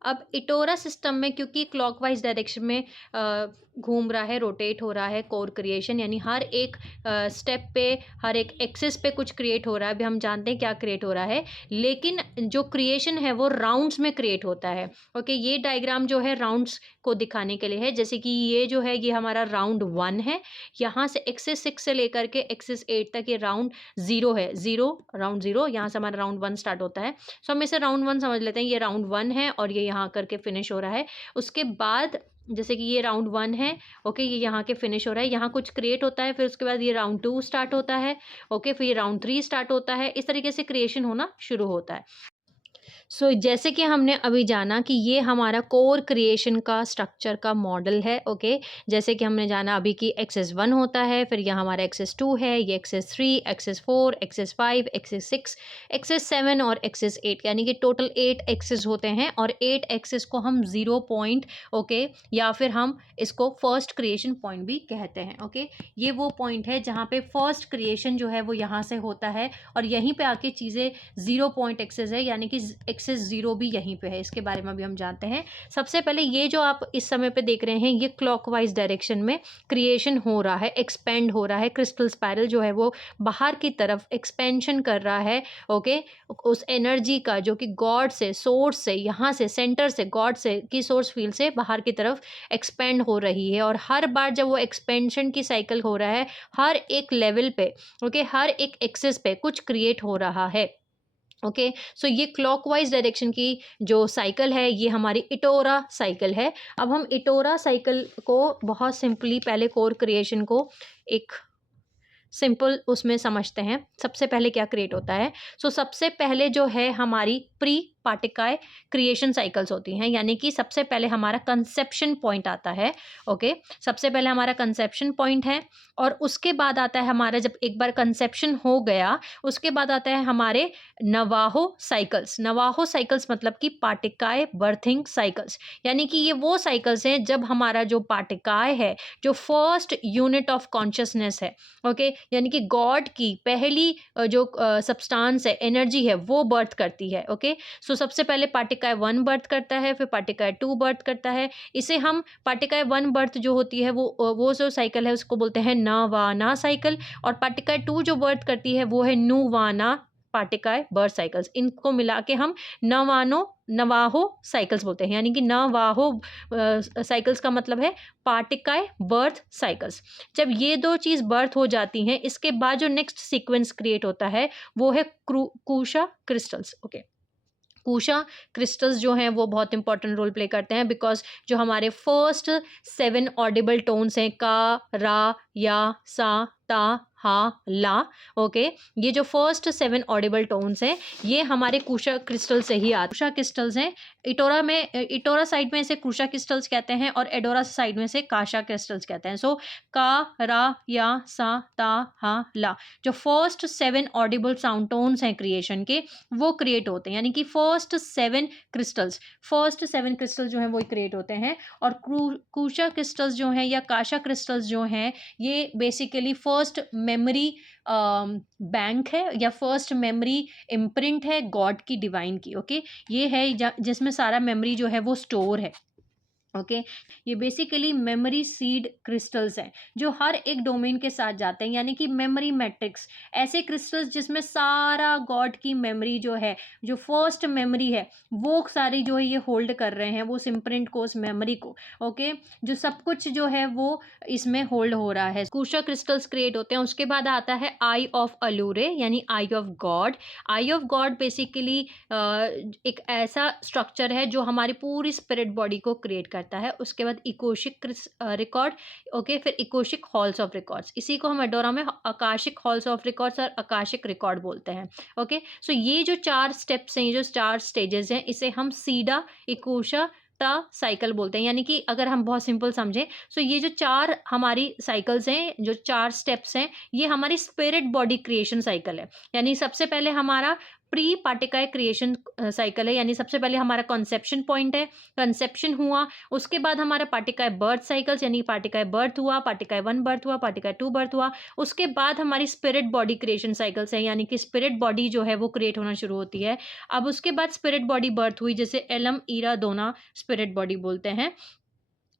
अब इटोरा सिस्टम में क्योंकि क्लॉकवाइज डायरेक्शन में घूम रहा है, रोटेट हो रहा है कोर क्रिएशन, यानी हर एक स्टेप पे, हर एक एक्सिस पे कुछ क्रिएट हो रहा है। अभी हम जानते हैं क्या क्रिएट हो रहा है, लेकिन जो क्रिएशन है वो राउंड्स में क्रिएट होता है। ओके, ये डायग्राम जो है राउंड्स को दिखाने के लिए है। जैसे कि ये जो है ये हमारा राउंड 1 है, यहाँ से एक्सिस 6 से लेकर के एक्सिस 8 तक ये राउंड 0 है, 0 राउंड 0, यहाँ से हमारा राउंड 1 स्टार्ट होता है। सो हम इसे राउंड 1 समझ लेते हैं, ये राउंड 1 है और ये यहाँ करके फिनिश हो रहा है। उसके बाद जैसे कि ये राउंड 1 है, ओके, ये यहाँ के फिनिश हो रहा है, यहाँ कुछ क्रिएट होता है, फिर उसके बाद ये राउंड 2 स्टार्ट होता है, ओके, फिर ये राउंड 3 स्टार्ट होता है, इस तरीके से क्रिएशन होना शुरू होता है। जैसे कि हमने अभी जाना कि ये हमारा कोर क्रिएशन का स्ट्रक्चर का मॉडल है, ओके। जैसे कि हमने जाना अभी कि एक्सिस 1 होता है, फिर यहाँ हमारा एक्सिस 2 है, ये axis 3, axis 4, axis 5, axis 6, axis 7 और एक्सिस 8, यानी कि टोटल 8 एक्सिस होते हैं और 8 एक्सिस को हम 0 पॉइंट, ओके, या फिर हम इसको फर्स्ट क्रिएशन पॉइंट भी कहते हैं, ओके। ये वो पॉइंट है जहाँ पे फर्स्ट क्रिएशन जो है वो यहाँ से होता है और यहीं पे आके चीज़ें 0 पॉइंट एक्सिस है, यानी कि एक्सिस 0 भी यहीं पे है। इसके बारे में भी हम जानते हैं। सबसे पहले ये जो आप इस समय पे देख रहे हैं, ये क्लॉकवाइज डायरेक्शन में क्रिएशन हो रहा है, एक्सपेंड हो रहा है। क्रिस्टल स्पाइरल जो है वो बाहर की तरफ एक्सपेंशन कर रहा है, ओके। उस एनर्जी का जो कि गॉड से, सोर्स से, यहाँ से सेंटर से, गॉड से की सोर्स फील्ड से बाहर की तरफ एक्सपेंड हो रही है। और हर बार जब वो एक्सपेंशन की साइकिल हो रहा है, हर एक लेवल पे, ओके, हर एक एक्सिस पे कुछ क्रिएट हो रहा है, ओके। ये क्लॉकवाइज डायरेक्शन की जो साइकिल है ये हमारी इटोरा साइकिल है। अब हम इटोरा साइकिल को बहुत सिंपली पहले कोर क्रिएशन को एक सिंपल उसमें समझते हैं। सबसे पहले क्या क्रिएट होता है, सबसे पहले जो है हमारी प्री पार्टिकाई क्रिएशन साइकिल्स होती हैं, यानी कि सबसे पहले हमारा कंसेप्शन पॉइंट आता है, ओके। सबसे पहले हमारा कंसेप्शन पॉइंट है और उसके बाद आता है हमारा, जब एक बार कंसेप्शन हो गया उसके बाद आता है हमारे नवाहो साइकिल्स। नवाहो साइकिल्स मतलब कि पार्टिकाई बर्थिंग साइकिल्स, यानी कि ये वो साइकिल्स हैं जब हमारा जो पार्टिकाई है, जो फर्स्ट यूनिट ऑफ कॉन्शियसनेस है, ओके, यानी कि गॉड की पहली जो सब्सटेंस है, एनर्जी है, वो बर्थ करती है, ओके। सबसे पहले पार्टिकाई 1 बर्थ करता है, फिर पार्टिकाई 2 बर्थ करता है। इसे हम पार्टिकाई 1 बर्थ जो होती है वो जो साइकिल है उसको बोलते हैं नवाना साइकिल, और पार्टिकाई 2 जो बर्थ करती है वो है नुवाना पार्टिकाई बर्थ साइकिल्स। इनको मिला के हम नवाहो साइकिल्स बोलते हैं, यानी कि नवाहो साइकिल्स का मतलब है पार्टिकाई बर्थ साइकिल्स। जब ये दो चीज़ बर्थ हो जाती हैं, इसके बाद जो नेक्स्ट सीक्वेंस क्रिएट होता है वो है कुशा क्रिस्टल्स, ओके। कुशा क्रिस्टल्स जो हैं वो बहुत इंपॉर्टेंट रोल प्ले करते हैं, बिकॉज जो हमारे फर्स्ट 7 ऑडिबल टोन्स हैं, का, रा, या, सा, ता, हा, ला, ओके, ये जो फर्स्ट 7 ऑडिबल टोन्स हैं ये हमारे कुशा क्रिस्टल से ही आते। कुशा क्रिस्टल्स हैं, इटोरा साइड में इसे कुशा क्रिस्टल्स कहते हैं और एडोरा साइड में से काशा क्रिस्टल्स कहते हैं। का, रा, या, सा, ता, हा, ला, जो फर्स्ट 7 ऑडिबल साउंड टोन्स हैं क्रिएशन के, वो क्रिएट होते हैं, यानी कि फर्स्ट 7 क्रिस्टल्स जो हैं वो क्रिएट होते हैं। और कुशा क्रिस्टल्स जो हैं या काशा क्रिस्टल्स जो हैं ये बेसिकली फर्स्ट मेमोरी बैंक है या फर्स्ट मेमोरी इम्प्रिंट है गॉड की, डिवाइन की, ओके। ये है जिसमें सारा मेमोरी जो है वो स्टोर है, ओके। ये बेसिकली मेमोरी सीड क्रिस्टल्स हैं जो हर एक डोमेन के साथ जाते हैं, यानी कि मेमोरी मैट्रिक्स, ऐसे क्रिस्टल्स जिसमें सारा गॉड की मेमोरी जो है, जो फर्स्ट मेमोरी है, वो सारी जो है ये होल्ड कर रहे हैं, वो इम्प्रिंट को, उस मेमोरी को, ओके, जो सब कुछ जो है वो इसमें होल्ड हो रहा है। कुशा क्रिस्टल्स क्रिएट होते हैं। उसके बाद आता है आई ऑफ अलूरे, यानी eye of God. Eye of God basically एक ऐसा स्ट्रक्चर है जो हमारी पूरी स्पिरिट बॉडी को क्रिएट करता है। उसके बाद इकोशिक रिकॉर्ड, ओके, फिर इकोशिक हॉल्स ऑफ रिकॉर्ड्स, इसी को हम एडोरा में आकाशिक हॉल्स ऑफ रिकॉर्ड्स और आकाशिक रिकॉर्ड बोलते हैं, ओके। ये जो 4 स्टेप्स हैं, ये जो 4 स्टेजेस हैं, इसे हम सीडा इकोशा साइकिल बोलते हैं। यानी कि अगर हम बहुत सिंपल समझें, ये जो 4 हमारी साइकिल्स हैं, जो 4 स्टेप्स हैं, ये हमारी स्पिरिट बॉडी क्रिएशन साइकिल है। यानी सबसे पहले हमारा प्री पार्टिकाई क्रिएशन साइकिल है, यानी सबसे पहले हमारा कॉन्सेप्शन पॉइंट है, कंसेप्शन हुआ, उसके बाद हमारा पार्टिकाई बर्थ साइकिल्स, यानी पार्टिकाई बर्थ हुआ, पार्टिकाई 1 बर्थ हुआ, पार्टिकाई 2 बर्थ हुआ, उसके बाद हमारी स्पिरिट बॉडी क्रिएशन साइकिल्स है, यानी कि स्पिरिट बॉडी जो है वो क्रिएट होना शुरू होती है। अब उसके बाद स्पिरिट बॉडी बर्थ हुई, जिसे एलम ईरा दोना स्पिरिट बॉडी बोलते हैं।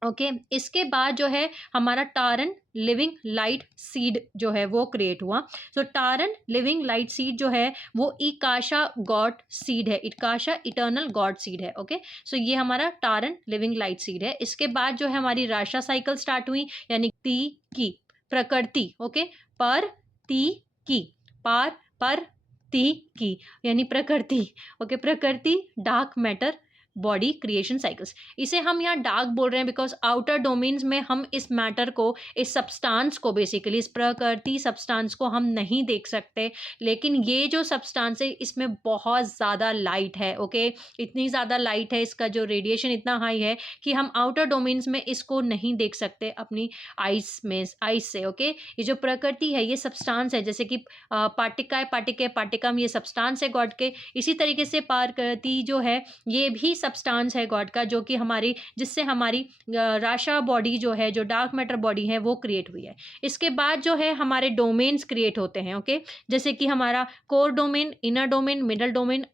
ओके, इसके बाद जो है हमारा टारन लिविंग लाइट सीड जो है वो क्रिएट हुआ। सो टारन लिविंग लाइट सीड जो है वो इकाशा गॉड सीड है, इकाशा इटर्नल गॉड सीड है। ओके, सो ये हमारा टारन लिविंग लाइट सीड है। इसके बाद जो है हमारी राशा साइकिल स्टार्ट हुई, यानी ती की प्रकृति। ओके, पर ती की, पार पर ती की, यानी प्रकृति। ओके, प्रकृति dark matter body creation cycles. इसे हम यहाँ डार्क बोल रहे हैं बिकॉज आउटर डोमेन्स में हम इस मैटर को, इस सब्सटेंस को, बेसिकली इस प्रकृति सब्सटेंस को हम नहीं देख सकते, लेकिन ये जो सब्सटेंस है इसमें बहुत ज़्यादा लाइट है। ओके, इतनी ज़्यादा लाइट है, इसका जो रेडिएशन इतना हाई है कि हम आउटर डोमेन्स में इसको नहीं देख सकते अपनी आइस में, आइस से। ओके, ये जो प्रकृति है ये सब्सटेंस है, जैसे कि पार्टिकाए, पार्टिके, पार्टिकम, ये सब्सटेंस है गॉड के। इसी तरीके से प्रकृति जो है ये भी सब्सटेंस है गॉड का, जो कि हमारी, जिससे हमारी राशा बॉडी जो है, जो डार्क मैटर बॉडी है वो क्रिएट हुई है। इसके बाद जो है हमारे डोमेन्स क्रिएट होते हैं। ओके, जैसे कि हमारा core domain, inner domain, middle domain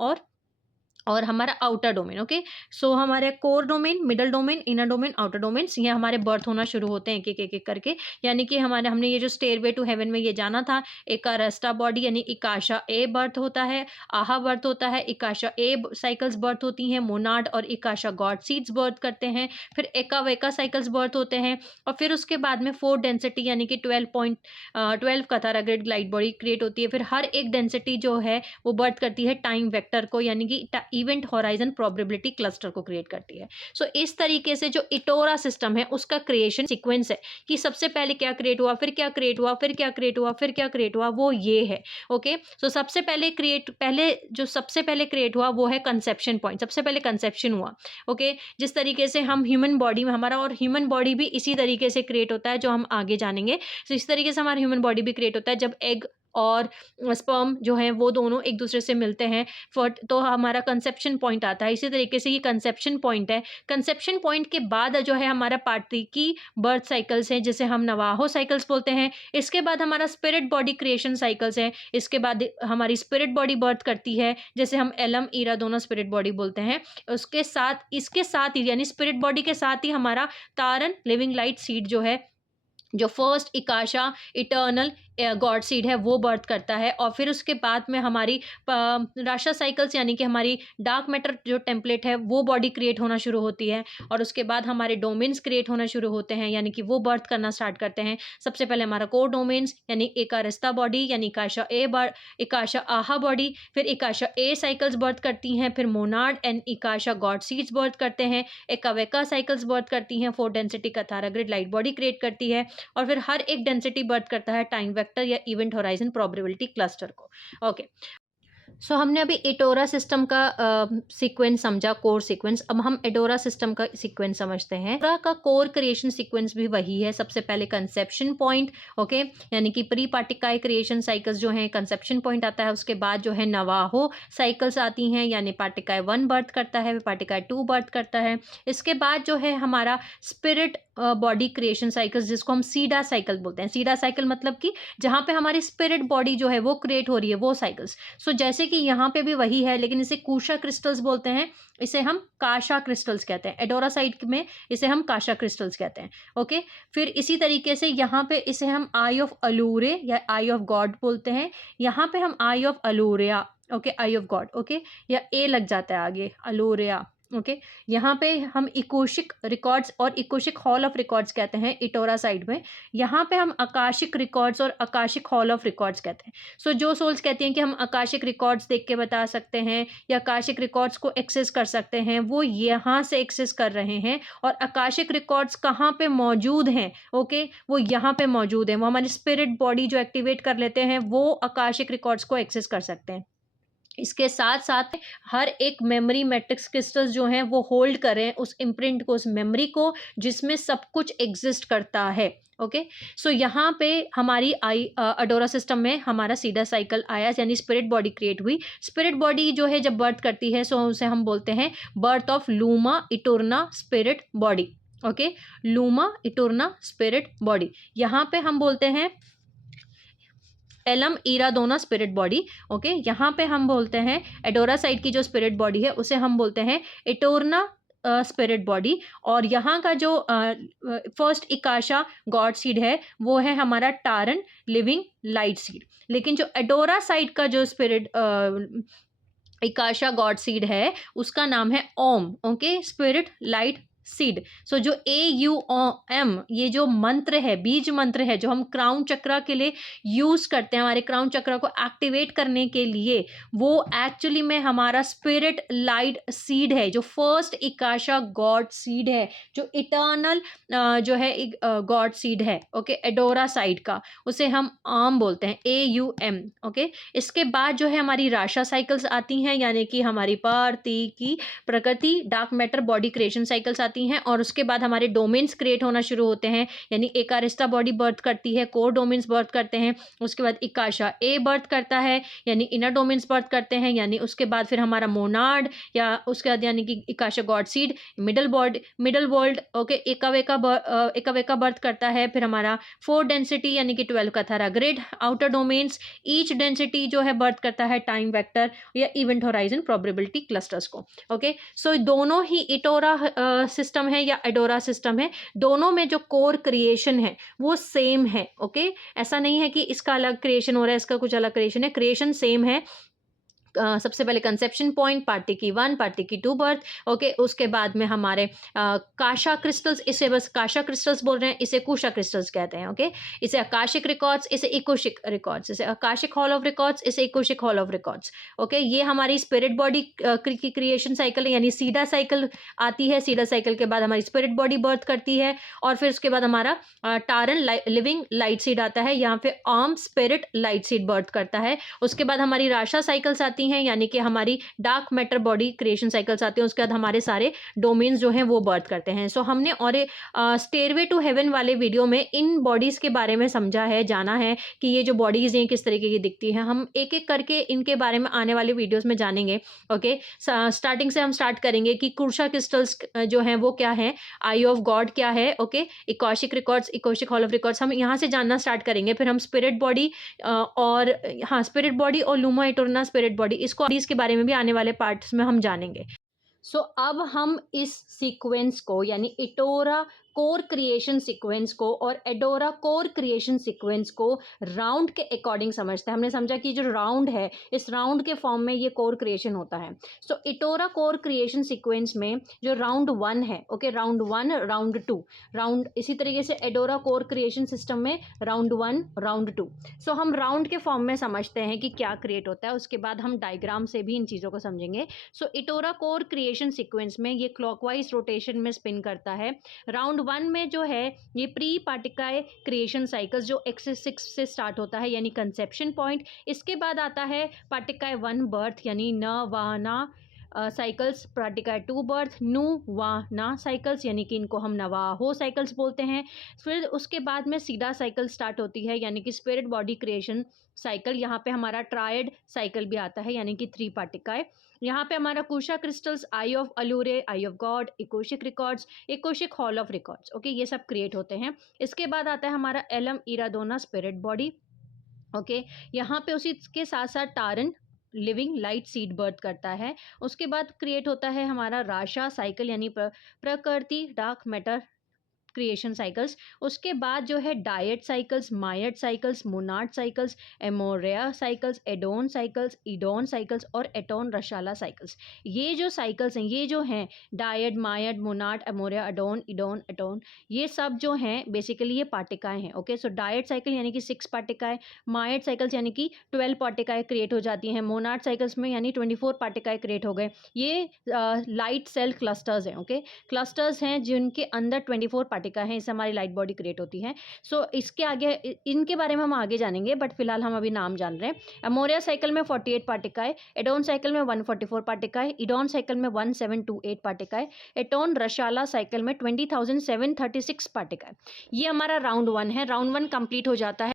और हमारा आउटर डोमेन। ओके, सो हमारे core domain, middle domain, inner domain, outer domains, ये हमारे बर्थ होना शुरू होते हैं एक एक करके। यानी कि हमने ये जो स्टेयरवे टू हेवन में ये जाना था, एकारस्टा बॉडी यानी इकाशा ए बर्थ होता है, आहा बर्थ होता है, इकाशा ए साइकिल्स बर्थ होती हैं, मोनाड और इकाशा गॉड सीड्स बर्थ करते हैं, फिर एकावेका साइकिल्स बर्थ होते हैं, और फिर उसके बाद में 4 डेंसिटी यानी कि 12 कथाराग्रेड ग्लाइड बॉडी क्रिएट होती है। फिर हर एक डेंसिटी जो है वो बर्थ करती है टाइम वेक्टर को, यानी कि इवेंट हॉराइजन प्रोबेबिलिटी क्लस्टर को क्रिएट करती है। सो इस तरीके से जो इटोरा सिस्टम है उसका क्रिएशन सीक्वेंस है कि सबसे पहले क्या क्रिएट हुआ, फिर क्या क्रिएट हुआ, फिर क्या क्रिएट हुआ, फिर क्या क्रिएट हुआ, वो ये है। ओके, सो सबसे पहले क्रिएट हुआ वो है कंसेप्शन पॉइंट, सबसे पहले कंसेप्शन हुआ। ओके, जिस तरीके से हम ह्यूमन बॉडी में हमारा, और ह्यूमन बॉडी भी इसी तरीके से क्रिएट होता है जो हम आगे जानेंगे। सो इस तरीके से हमारा ह्यूमन बॉडी भी क्रिएट होता है जब एग और स्पर्म जो है वो दोनों एक दूसरे से मिलते हैं, तो हमारा कंसेप्शन पॉइंट आता है। इसी तरीके से ये कंसेप्शन पॉइंट है। कंसेप्शन पॉइंट के बाद जो है हमारा पार्टी की बर्थ साइकिल्स हैं, जिसे हम नवाहो साइकिल्स बोलते हैं। इसके बाद हमारा स्पिरिट बॉडी क्रिएशन साइकिल्स है। इसके बाद हमारी स्पिरिट बॉडी बर्थ करती है, जैसे हम एलम ईरा दोनों स्पिरिट बॉडी बोलते हैं। इसके साथ ही यानी स्पिरिट बॉडी के साथ ही हमारा तारन लिविंग लाइट सीड जो है, जो फर्स्ट इकाशा इटर्नल गॉड सीड है वो बर्थ करता है। और फिर उसके बाद में हमारी राशा साइकिल्स यानी कि हमारी डार्क मैटर जो टेम्पलेट है वो बॉडी क्रिएट होना शुरू होती है। और उसके बाद हमारे डोमेन्स क्रिएट होना शुरू होते हैं, यानी कि वो बर्थ करना स्टार्ट करते हैं। सबसे पहले हमारा कोर डोमेन्स यानी एकारस्ता बॉडी यानी इकाशा आहा बॉडी, फिर इकाशा ए साइकिल्स बर्थ करती हैं, फिर monad and Eckasha God seeds birth करते हैं, एकावेका साइकिल्स बर्थ करती हैं, 4 density Kathara grid light body create करती है, और फिर हर एक डेंसिटी बर्थ करता है टाइम वेक्टर या इवेंट होराइजन प्रोबेबिलिटी क्लस्टर को। ओके, सो हमने अभी इटोरा सिस्टम का सीक्वेंस समझा, कोर सीक्वेंस। अब हम एडोरा सिस्टम का सीक्वेंस समझते हैं। एडोरा का कोर क्रिएशन सीक्वेंस भी वही है। सबसे पहले कंसेप्शन पॉइंट, ओके, यानी कि प्री पार्टिकाई क्रिएशन साइकिल्स जो हैं, कंसेप्शन पॉइंट आता है। उसके बाद जो है नवाहो साइकिल्स आती हैं, यानी पार्टिकाई 1 बर्थ करता है, पार्टिकाई 2 बर्थ करता है। इसके बाद जो है हमारा स्पिरिट बॉडी क्रिएशन साइकिल्स, जिसको हम सीडा साइकिल बोलते हैं। सीडा साइकिल मतलब कि जहाँ पे हमारी स्पिरिट बॉडी जो है वो क्रिएट हो रही है, वो साइकिल्स। सो जैसे कि यहाँ पे भी वही है, लेकिन इसे कूशा क्रिस्टल्स बोलते हैं, इसे हम काशा क्रिस्टल्स कहते हैं। एडोरा साइड में इसे हम काशा क्रिस्टल्स कहते हैं। ओके, फिर इसी तरीके से यहाँ पे इसे हम आई ऑफ अलूरे या आई ऑफ गॉड बोलते हैं। यहाँ पे हम eye of Aluria, okay, eye of God, okay, या ए लग जाता है आगे, अलूरिया। ओके, यहाँ पे हम इकोशिक रिकॉर्ड्स और इकोशिक हॉल ऑफ रिकॉर्ड्स कहते हैं इटोरा साइड में। यहाँ पे हम आकाशिक रिकॉर्ड्स और आकाशिक हॉल ऑफ रिकॉर्ड्स कहते हैं। सो जो सोल्स कहती हैं कि हम आकाशिक रिकॉर्ड्स देख के बता सकते हैं या आकाशिक रिकॉर्ड्स को एक्सेस कर सकते हैं, वो यहाँ से एक्सेस कर रहे हैं। और आकाशिक रिकॉर्ड्स कहाँ पे मौजूद हैं, ओके, वो यहाँ पे मौजूद हैं। वो हमारी स्पिरिट बॉडी जो एक्टिवेट कर लेते हैं, वो आकाशिक रिकॉर्ड्स को एक्सेस कर सकते हैं। इसके साथ साथ हर एक मेमोरी मैट्रिक्स क्रिस्टल्स जो हैं वो होल्ड करें उस इम्प्रिंट को, उस मेमोरी को जिसमें सब कुछ एग्जिस्ट करता है। ओके, सो यहाँ पे हमारी अडोरा सिस्टम में हमारा सीधा साइकिल आया, यानी स्पिरिट बॉडी क्रिएट हुई। स्पिरिट बॉडी जो है जब बर्थ करती है, सो उसे हम बोलते हैं birth of Luma Etorna spirit body. Okay, Luma Etorna spirit body, यहाँ पे हम बोलते हैं Elam Iradona spirit body. Okay, यहाँ पे हम बोलते हैं एडोरा साइड की जो स्पिरिट बॉडी है उसे हम बोलते हैं इटोरना स्पिरिट बॉडी। और यहाँ का जो फर्स्ट इकाशा गॉड सीड है वो है हमारा टारन लिविंग लाइट सीड। लेकिन जो एडोरा साइड का जो स्पिरिट इकाशा गॉड सीड है उसका नाम है Om. Okay, spirit light seed. So जो AUM ये जो मंत्र है, बीज मंत्र है, जो हम क्राउन चक्रा के लिए यूज करते हैं, हमारे क्राउन चक्रा को एक्टिवेट करने के लिए, वो एक्चुअली में हमारा स्पिरिट लाइट सीड है, जो फर्स्ट इकाशा गॉड सीड है, जो इटर्नल जो है एक गॉड सीड है। ओके, एडोरा साइड का उसे हम आम बोलते हैं, AUM। ओके, इसके बाद जो है हमारी राशा साइकिल्स आती हैं, यानी कि हमारी की प्रकृति dark matter body creation cycles आती हैं। और उसके बाद हमारे डोमेन्स क्रिएट होना शुरू होते हैं, यानी एकारिस्टा बॉडी बर्थ करती है, कोर डोमेन्स बर्थ करते हैं। उसके बाद इकाशा ए बर्थ करता है, यानी इनर डोमेन्स बर्थ करते हैं। यानी उसके बाद फिर हमारा मोनाड, या उसके बाद यानी कि Ekasha God seed, middle world. Okay, Ekaveka birth करता है। फिर हमारा 4 डेंसिटी यानी कि 12 Kathara grid, outer domains, each density जो है बर्थ करता है टाइम वेक्टर या इवेंट होराइजन प्रोबेबिलिटी क्लस्टर्स को। ओके, सो दोनों ही इटोरा सिस्टम है या एडोरा सिस्टम है, दोनों में जो कोर क्रिएशन है वो सेम है। ओके, ऐसा नहीं है कि इसका अलग क्रिएशन हो रहा है, इसका कुछ अलग क्रिएशन है, क्रिएशन सेम है। सबसे पहले कंसेप्शन पॉइंट, पार्टी की 1, पार्टी की 2 बर्थ। ओके, उसके बाद में हमारे काशा क्रिस्टल्स, इसे बस काशा क्रिस्टल्स बोल रहे हैं, इसे कुशा क्रिस्टल्स कहते हैं। ओके, इसे आकाशिक रिकॉर्ड्स, इसे इकोशिक रिकॉर्ड्स, इसे आकाशिक हॉल ऑफ रिकॉर्ड्स, इसे इकोशिक हॉल ऑफ रिकॉर्ड्स। ओके, ये हमारी स्पिरिट बॉडी की क्रिएशन साइकिल है, यानी सीधा साइकिल आती है। सीधा साइकिल के बाद हमारी स्पिरिट बॉडी बर्थ करती है, और फिर उसके बाद हमारा टारन लिविंग लाइट सीड आता है, यहाँ पे arm spirit light seed birth करता है। उसके बाद हमारी राशा साइकिल्स आती हैं, यानी कि हमारी dark matter body creation cycles आती हैं। उसके बाद हमारे सारे डोमेन्स जो हैं वो बर्थ करते हैं। सो हमने और स्टेयरवे टू हेवन वाले वीडियो में इन बॉडीज के बारे में समझा है, जाना है कि ये जो बॉडीज हैं किस तरीके की दिखती हैं। हम एक एक करके इनके बारे में आने वाले वीडियोस में जानेंगे। ओके, स्टार्टिंग से हम स्टार्ट करेंगे कि कुर्शा क्रिस्टल्स जो हैं वो क्या है, आई ऑफ गॉड क्या है। Okay, Akashic records, Akashic hall of records, हम यहाँ से जानना स्टार्ट करेंगे। फिर हम स्पिरिट बॉडी और हाँ, स्पिरिट बॉडी और लूमा इटोरना स्पिरिट बॉडी, इसको इसके बारे में भी आने वाले पार्ट्स में हम जानेंगे। सो अब हम इस सीक्वेंस को, यानी इटोरा कोर क्रिएशन सीक्वेंस को और एडोरा कोर क्रिएशन सीक्वेंस को राउंड के अकॉर्डिंग समझते हैं। हमने समझा कि जो राउंड है, इस राउंड के फॉर्म में ये कोर क्रिएशन होता है। सो इटोरा कोर क्रिएशन सीक्वेंस में जो राउंड 1 है, ओके, राउंड 1, राउंड 2, राउंड, इसी तरीके से एडोरा कोर क्रिएशन सिस्टम में राउंड 1, राउंड 2। सो हम राउंड के फॉर्म में समझते हैं कि क्या क्रिएट होता है, उसके बाद हम डायग्राम से भी इन चीज़ों को समझेंगे। सो इटोरा कोर क्रिएशन सीक्वेंस में ये क्लॉकवाइज रोटेशन में स्पिन करता है। राउंड 1 में जो है ये प्री पार्टिकाए क्रिएशन साइकिल्स जो एक्सिस 6 से स्टार्ट होता है, यानी कंसेप्शन पॉइंट। इसके बाद आता है पार्टिकाए 1 बर्थ, यानी न वा ना साइकिल्स, पार्टिकाए 2 बर्थ, नु वा ना साइकिल्स, यानी कि इनको हम नवाहो साइकिल्स बोलते हैं। फिर उसके बाद में सीधा साइकिल स्टार्ट होती है, यानी कि स्पिरिट बॉडी क्रिएशन साइकिल। यहाँ पे हमारा ट्रायड साइकिल भी आता है, यानी कि 3 पार्टिकाए। यहाँ पे हमारा कुशा क्रिस्टल्स, आई ऑफ अलूरे, eye of God, Akashic records, Akashic hall of records, okay, ये सब क्रिएट होते हैं। इसके बाद आता है हमारा alum Iradona spirit body. Okay, यहाँ पे उसी के साथ साथ टारन लिविंग लाइट सीड बर्थ करता है। उसके बाद क्रिएट होता है हमारा राशा साइकिल, यानी प्रकृति डार्क मैटर क्रिएशन साइकिल्स। उसके बाद जो है dyad cycles, myad cycles, monad cycles, Amoraea cycles, Adon cycles, Eidon cycles और एटोन रशाला साइकिल्स। ये जो साइकिल्स हैं, ये जो हैं डायट, मायट, मोनाड, एमोरिया, एडोन, इडोन, एटोन, ये सब जो हैं बेसिकली ये पार्टिकाएं हैं। ओके, सो डायट साइकिल यानी कि 6 पार्टिकाएं, मायट साइकिल्स यानी कि 12 पार्टिकाएं क्रिएट हो जाती हैं, मोनाड साइकिल्स में यानी 24 पार्टिकाएं क्रिएट हो गए। ये लाइट सेल क्लस्टर्स हैं। ओके, क्लस्टर्स हैं जिनके अंदर 24 पार्टिका हैं, इससे हमारी लाइट बॉडी क्रिएट होती है। सो इसके आगे इनके बारे में हम आगे जानेंगे, बट फिलहाल हम अभी नाम जान रहे हैं। अमोरिया साइकिल में 48 पार्टिकाएं, एडोन साइकिल में 144 पार्टिकाएं, इडोन साइकिल में 1728 पार्टिकाएं, एटोन रशाला साइकिल में 20,736 पार्टिकाएं। ये हमारा राउंड 1 है। राउंड 1 कंप्लीट हो जाता है।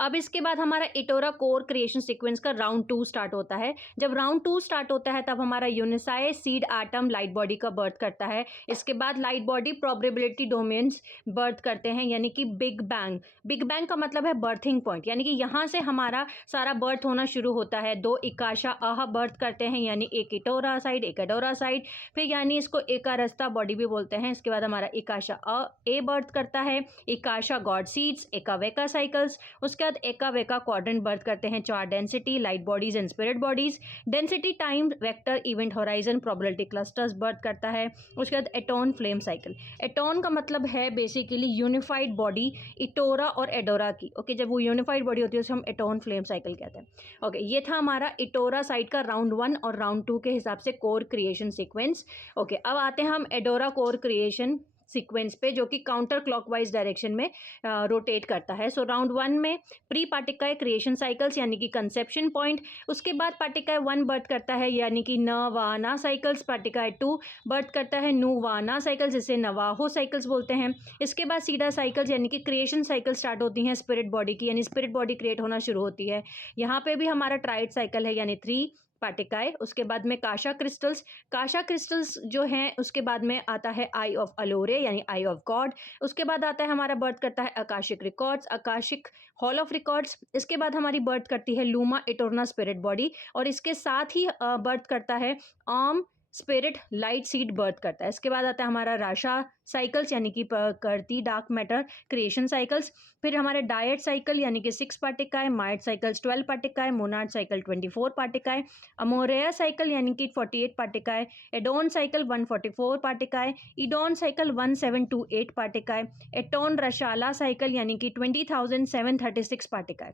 अब इसके बाद हमारा इटोरा कोर क्रिएशन सीक्वेंस का राउंड 2 स्टार्ट होता है। जब राउंड 2 स्टार्ट होता है तब हमारा यूनिसाई सीड एटम लाइट बॉडी का बर्थ करता है। इसके बाद light body probability domains birth करते हैं, यानी कि बिग बैंग। बिग बैंग का मतलब है बर्थिंग पॉइंट, यानी कि यहाँ से हमारा सारा बर्थ होना शुरू होता है। 2 इकाशा अह बर्थ करते हैं, यानी एक इटोरा साइड एक एडोरा साइड, फिर यानी इसको एकारस्ता बॉडी भी बोलते हैं। इसके बाद हमारा इकाशा अ ए बर्थ करता है, इकाशा गॉड सीड्स, एकावेका साइकिल्स। उसके बाद एकावेका क्वाड्रेंट बर्थ करते हैं 4 density light bodies and spirit bodies. Density time vector event horizon probability clusters birth करता है। उसके बाद एटोन फ्लेम साइकिल। एटोन का मतलब है बेसिकली यूनिफाइड बॉडी इटोरा और एडोरा की। ओके, जब वो यूनिफाइड बॉडी होती है उसे हम एटोन फ्लेम साइकिल कहते हैं। ओके, ये था हमारा इटोरा साइड का राउंड 1 और राउंड 2 के हिसाब से कोर क्रिएशन सीक्वेंस। ओके, अब आते हैं हम एडोरा कोर क्रिएशन सीक्वेंस पे, जो कि काउंटर क्लॉकवाइज डायरेक्शन में रोटेट करता है। सो राउंड 1 में प्री पार्टिकाए क्रिएशन साइकिल्स, यानी कि कंसेप्शन पॉइंट। उसके बाद पार्टिकाए 1 बर्थ करता है, यानी कि नवाना साइकिल्स। पार्टिकाए 2 बर्थ करता है नुवाना साइकिल्स, जिसे नवाहो साइकिल्स बोलते हैं। इसके बाद सीधा साइकिल्स, यानी कि क्रिएशन साइकिल स्टार्ट होती हैं स्पिरिट बॉडी की, यानी स्पिरिट बॉडी क्रिएट होना शुरू होती है। यहाँ पे भी हमारा ट्राइड साइकिल है, यानी 3 पार्टिकाए। उसके बाद में काशा क्रिस्टल्स। काशा क्रिस्टल्स जो हैं उसके बाद में आता है आई ऑफ अलोरे, यानी आई ऑफ गॉड। उसके बाद आता है हमारा बर्थ करता है Akashic records, Akashic hall of records. इसके बाद हमारी बर्थ करती है लूमा इटोरना स्पिरिट बॉडी, और इसके साथ ही बर्थ करता है arm spirit light seed birth करता है। इसके बाद आता है हमारा राशा साइकिल्स, यानी कि करती डार्क मैटर क्रिएशन साइकिल्स। फिर हमारे डायट साइकिल, यानी कि 6 पार्टिकाएं, माइट साइकिल्स 12 पार्टिकाएं, मोनाड साइकिल 24 पार्टिकाएं, अमोरेया साइकिल यानी कि 48 पार्टिकाएं, एडोन साइकिल 144 पार्टिकाएं, इडोन साइकिल 1728 पार्टिकाएं, एटोन रशाला साइकिल यानी कि 20,736 पार्टिकाएं।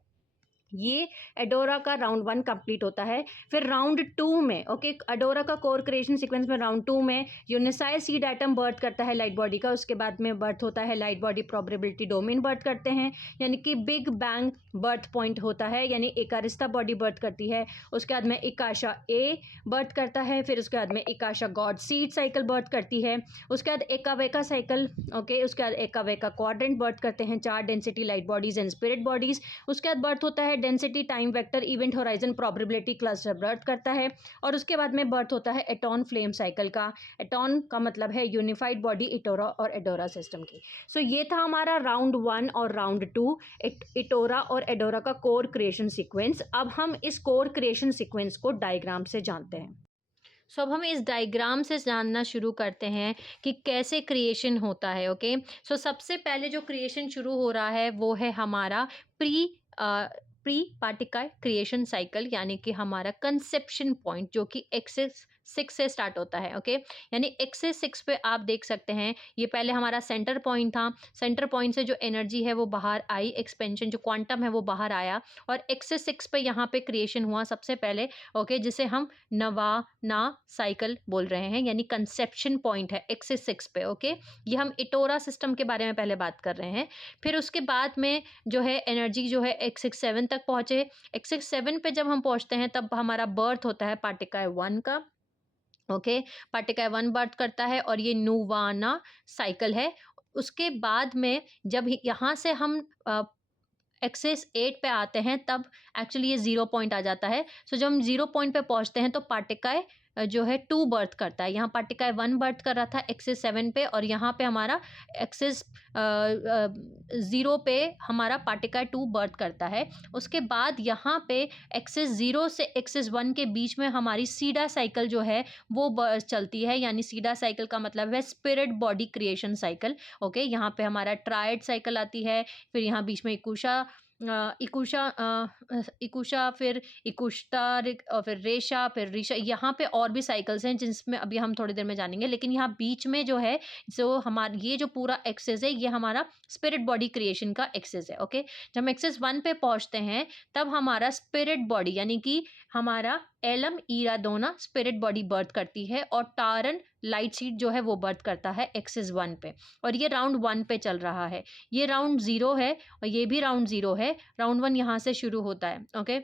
ये एडोरा का राउंड 1 कंप्लीट होता है। फिर राउंड 2 में एडोरा का कोर क्रिएशन सीक्वेंस में राउंड 2 में यूनिसाई सीड एटम बर्थ करता है लाइट बॉडी का। उसके बाद में बर्थ होता है light body probability domain birth करते हैं, यानी कि बिग बैंग बर्थ पॉइंट होता है, यानी एकारिस्ता बॉडी बर्थ करती है। उसके बाद में इकाशा ए बर्थ करता है। फिर उसके बाद में इकाशा गॉड सीड साइकिल बर्थ करती है। उसके बाद एकावेका साइकिल, ओके, उसके बाद एकावेका क्वाड्रेंट बर्थ करते हैं 4 density light bodies and spirit bodies. उसके बाद बर्थ होता है density time vector event horizon probability cluster birth करता है। और उसके बाद में बर्थ होता है एटोन फ्लेम साइकिल का। एटोन का मतलब है यूनिफाइड बॉडी इटोरा और एडोरा सिस्टम की। सो ये था हमारा राउंड 1 और राउंड 2 इटोरा और एडोरा का कोर क्रिएशन सीक्वेंस। अब हम इस कोर क्रिएशन सीक्वेंस को डायग्राम से जानते हैं। अब हम इस डायग्राम से जानना शुरू करते हैं कि कैसे क्रिएशन होता है। ओके, सबसे पहले जो क्रिएशन शुरू हो रहा है वो है हमारा प्री पार्टिकल क्रिएशन साइकिल, यानी कि हमारा कंसेप्शन पॉइंट, जो कि एक्सिस 6 से स्टार्ट होता है। ओके, यानी एक्सिस 6 पे आप देख सकते हैं ये पहले हमारा सेंटर पॉइंट था। सेंटर पॉइंट से जो एनर्जी है वो बाहर आई, एक्सपेंशन जो क्वांटम है वो बाहर आया, और एक्सिस 6 पे यहाँ पे क्रिएशन हुआ सबसे पहले। ओके, जिसे हम नवाना साइकिल बोल रहे हैं, यानी कंसेप्शन पॉइंट है एक्सिस 6 पे। ओके, ये हम इटोरा सिस्टम के बारे में पहले बात कर रहे हैं। फिर उसके बाद में जो है एनर्जी जो है एक्सिस 7 तक पहुँचे। एक्सिस 7 पे जब हम पहुँचते हैं तब हमारा बर्थ होता है पार्टिकल 1 का। ओके, पार्टिकल 1 बर्थ करता है और ये नुवाना साइकिल है। उसके बाद में जब यहाँ से हम एक्सिस 8 पे आते हैं तब एक्चुअली ये 0 पॉइंट आ जाता है। जब हम 0 पॉइंट पे पहुँचते हैं तो पार्टिकल जो है 2 बर्थ करता है। यहाँ पार्टिकल 1 बर्थ कर रहा था एक्सिस 7 पे, और यहाँ पे हमारा एक्सिस 0 पे हमारा पार्टिकल 2 बर्थ करता है। उसके बाद यहाँ पे एक्सिस 0 से एक्सिस 1 के बीच में हमारी सीडा साइकिल जो है वो चलती है, यानी सीडा साइकिल का मतलब है spirit body creation cycle. Okay, यहाँ पे हमारा ट्राइड साइकिल आती है। फिर यहाँ बीच में इकुशा फिर इकुश्ता और फिर रेशा फिर ऋषा। यहाँ पे और भी साइकिल्स हैं जिसमें अभी हम थोड़ी देर में जानेंगे, लेकिन यहाँ बीच में जो है जो हमारा ये जो पूरा एक्सेस है ये हमारा स्पिरिट बॉडी क्रिएशन का एक्सेस है। ओके, जब हम एक्सेस 1 पे पहुँचते हैं तब हमारा स्पिरिट बॉडी यानी कि हमारा alum Iradona spirit body birth करती है और टारन लाइट सीड जो है वो बर्थ करता है एक्सिस 1 पे, और ये राउंड 1 पे चल रहा है। ये राउंड 0 है और ये भी राउंड 0 है। राउंड 1 यहाँ से शुरू होता है। ओके,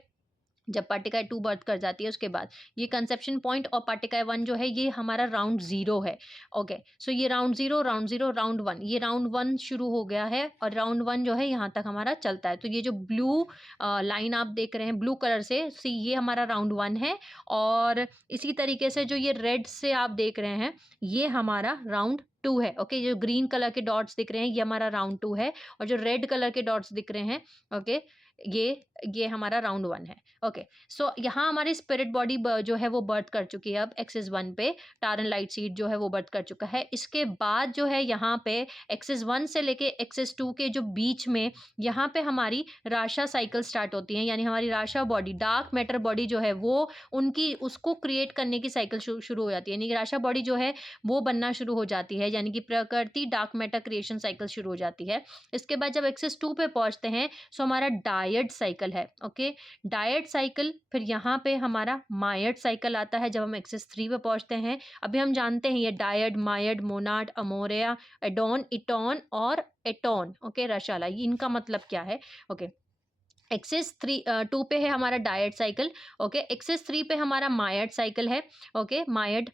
जब पार्टिकाई 2 बर्थ कर जाती है उसके बाद ये कंसेप्शन पॉइंट और पार्टिकाई 1 जो है ये हमारा राउंड 0 है। ओके, सो ये राउंड 0, राउंड 0, राउंड 1, ये राउंड 1 शुरू हो गया है और राउंड 1 जो है यहाँ तक हमारा चलता है। तो ये जो ब्लू लाइन आप देख रहे हैं ब्लू कलर से, ये हमारा राउंड 1 है, और इसी तरीके से जो ये रेड से आप देख रहे हैं ये हमारा राउंड 2 है। ओके, जो ग्रीन कलर के डॉट्स दिख रहे हैं ये हमारा राउंड 2 है, और जो रेड कलर के डॉट्स दिख रहे हैं ओके ये हमारा राउंड 1 है। ओके, सो यहाँ हमारी स्पिरिट बॉडी जो है वो बर्थ कर चुकी है अब एक्सिस 1 पे। टारन लाइट सीड जो है वो बर्थ कर चुका है। इसके बाद जो है यहाँ पे एक्सिस 1 से लेके एक्सिस 2 के जो बीच में यहाँ पे हमारी राशा साइकिल स्टार्ट होती है, यानी हमारी राशा बॉडी, डार्क मैटर बॉडी जो है वो उनकी उसको क्रिएट करने की साइकिल शुरू हो जाती है, यानी कि राशा बॉडी जो है वो बनना शुरू हो जाती है, यानी कि प्रकृति डार्क मैटर क्रिएशन साइकिल शुरू हो जाती है। इसके बाद जब एक्सिस 2 पे पहुंचते हैं सो हमारा डायड साइकिल है। ओके, डायड साइकिल, फिर यहाँ पे हमारा मायड साइकिल आता है जब हम एक्सिस 3 पे पहुंचते हैं। अभी हम जानते हैं ये डायड, मायड, मोनाड, अमोरिया, एडोन, इटोन और एटोन। ओके, रशाला, इनका मतलब क्या है। ओके, एक्सिस 2 पे है हमारा डायट साइकिल। ओके, एक्सिस 3 पे हमारा मायड साइकिल है। ओके, मायड,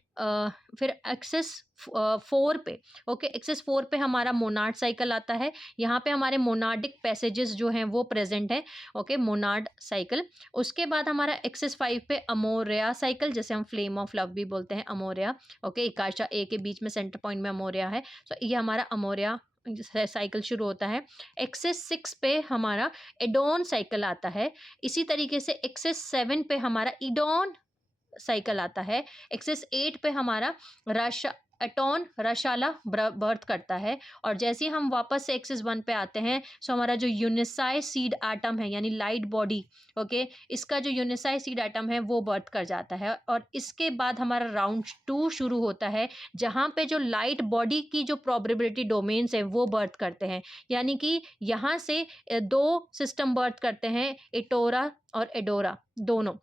फिर एक्सिस 4 पे, ओके, एक्सिस 4 पे हमारा मोनाड साइकिल आता है। यहाँ पे हमारे मोनाडिक पैसेजेस जो हैं वो प्रेजेंट है। Okay, Monod cycle. उसके बाद हमारा एक्सिस 5 पे अमोरिया साइकिल, जैसे हम फ्लेम ऑफ लव भी बोलते हैं, अमोरिया। ओके, इकाशा ए के बीच में सेंटर पॉइंट में अमोरिया है, तो ये हमारा अमोरिया साइकिल शुरू होता है। एक्सिस 6 पे हमारा एडोन साइकिल आता है। इसी तरीके से एक्सिस 7 पे हमारा इडोन साइकिल आता है। एक्सिस 8 पे हमारा एटोन रशाला बर्थ करता है, और जैसे ही हम वापस से एक्सिस 1 पे आते हैं सो हमारा जो यूनिसाई सीड एटम है यानी लाइट बॉडी, ओके, इसका जो यूनिसाई सीड एटम है वो बर्थ कर जाता है, और इसके बाद हमारा राउंड 2 शुरू होता है जहाँ पे जो लाइट बॉडी की जो प्रोबेबिलिटी डोमेन्स है वो बर्थ करते हैं, यानी कि यहाँ से 2 सिस्टम बर्थ करते हैं, एटोरा और एडोरा दोनों।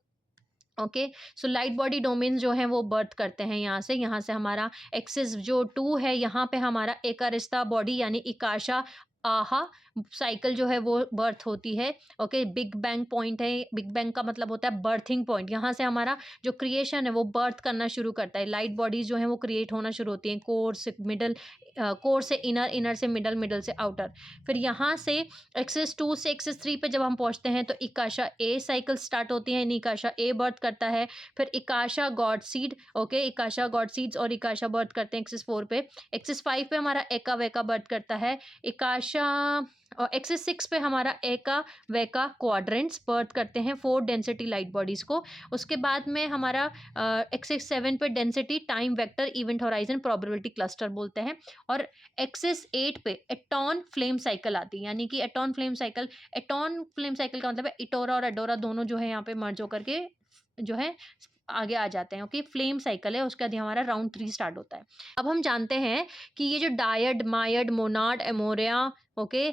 Okay, so light body domain जो है वो बर्थ करते हैं यहाँ से हमारा एक्सिस जो 2 है यहाँ पे हमारा एकारिस्ता बॉडी यानी इकाशा आहा साइकिल जो है वो बर्थ होती है। ओके, बिग बैंग पॉइंट है, बिग बैंग का मतलब होता है बर्थिंग पॉइंट, यहाँ से हमारा जो क्रिएशन है वो बर्थ करना शुरू करता है, लाइट बॉडीज जो है वो क्रिएट होना शुरू होती हैं, कोर से मिडल, कोर से इनर, इनर से मिडल, मिडल से आउटर। फिर यहाँ से एक्सिस 2 से एक्सिस 3 पे जब हम पहुँचते हैं तो इकाशा ए साइकिल स्टार्ट होती है, यानी इकाशा ए बर्थ करता है। फिर Ekasha God seed, okay, Ekasha God seeds और इकाशा बर्थ करते हैं एक्सिस 4 पे। एक्सिस 5 पे हमारा एका वेका बर्थ करता है, इकाशा, और एक्सिस 6 पे हमारा एका वेका क्वाड्रेंट्स बर्थ करते हैं 4 डेंसिटी लाइट बॉडीज को। उसके बाद में हमारा एक्सिस 7 पे density, time vector, event horizon, probability cluster बोलते हैं, और एक्सिस 8 पे एटॉन फ्लेम साइकिल आती है, यानी कि एटॉन फ्लेम साइकिल का मतलब है इटोरा और एडोरा दोनों जो है यहाँ पे मर्ज होकर के जो है आगे आ जाते हैं। ओके, फ्लेम साइकिल है, उसके बाद हमारा राउंड 3 स्टार्ट होता है। अब हम जानते हैं कि ये जो dyad, myad, monad, Amoraea, okay,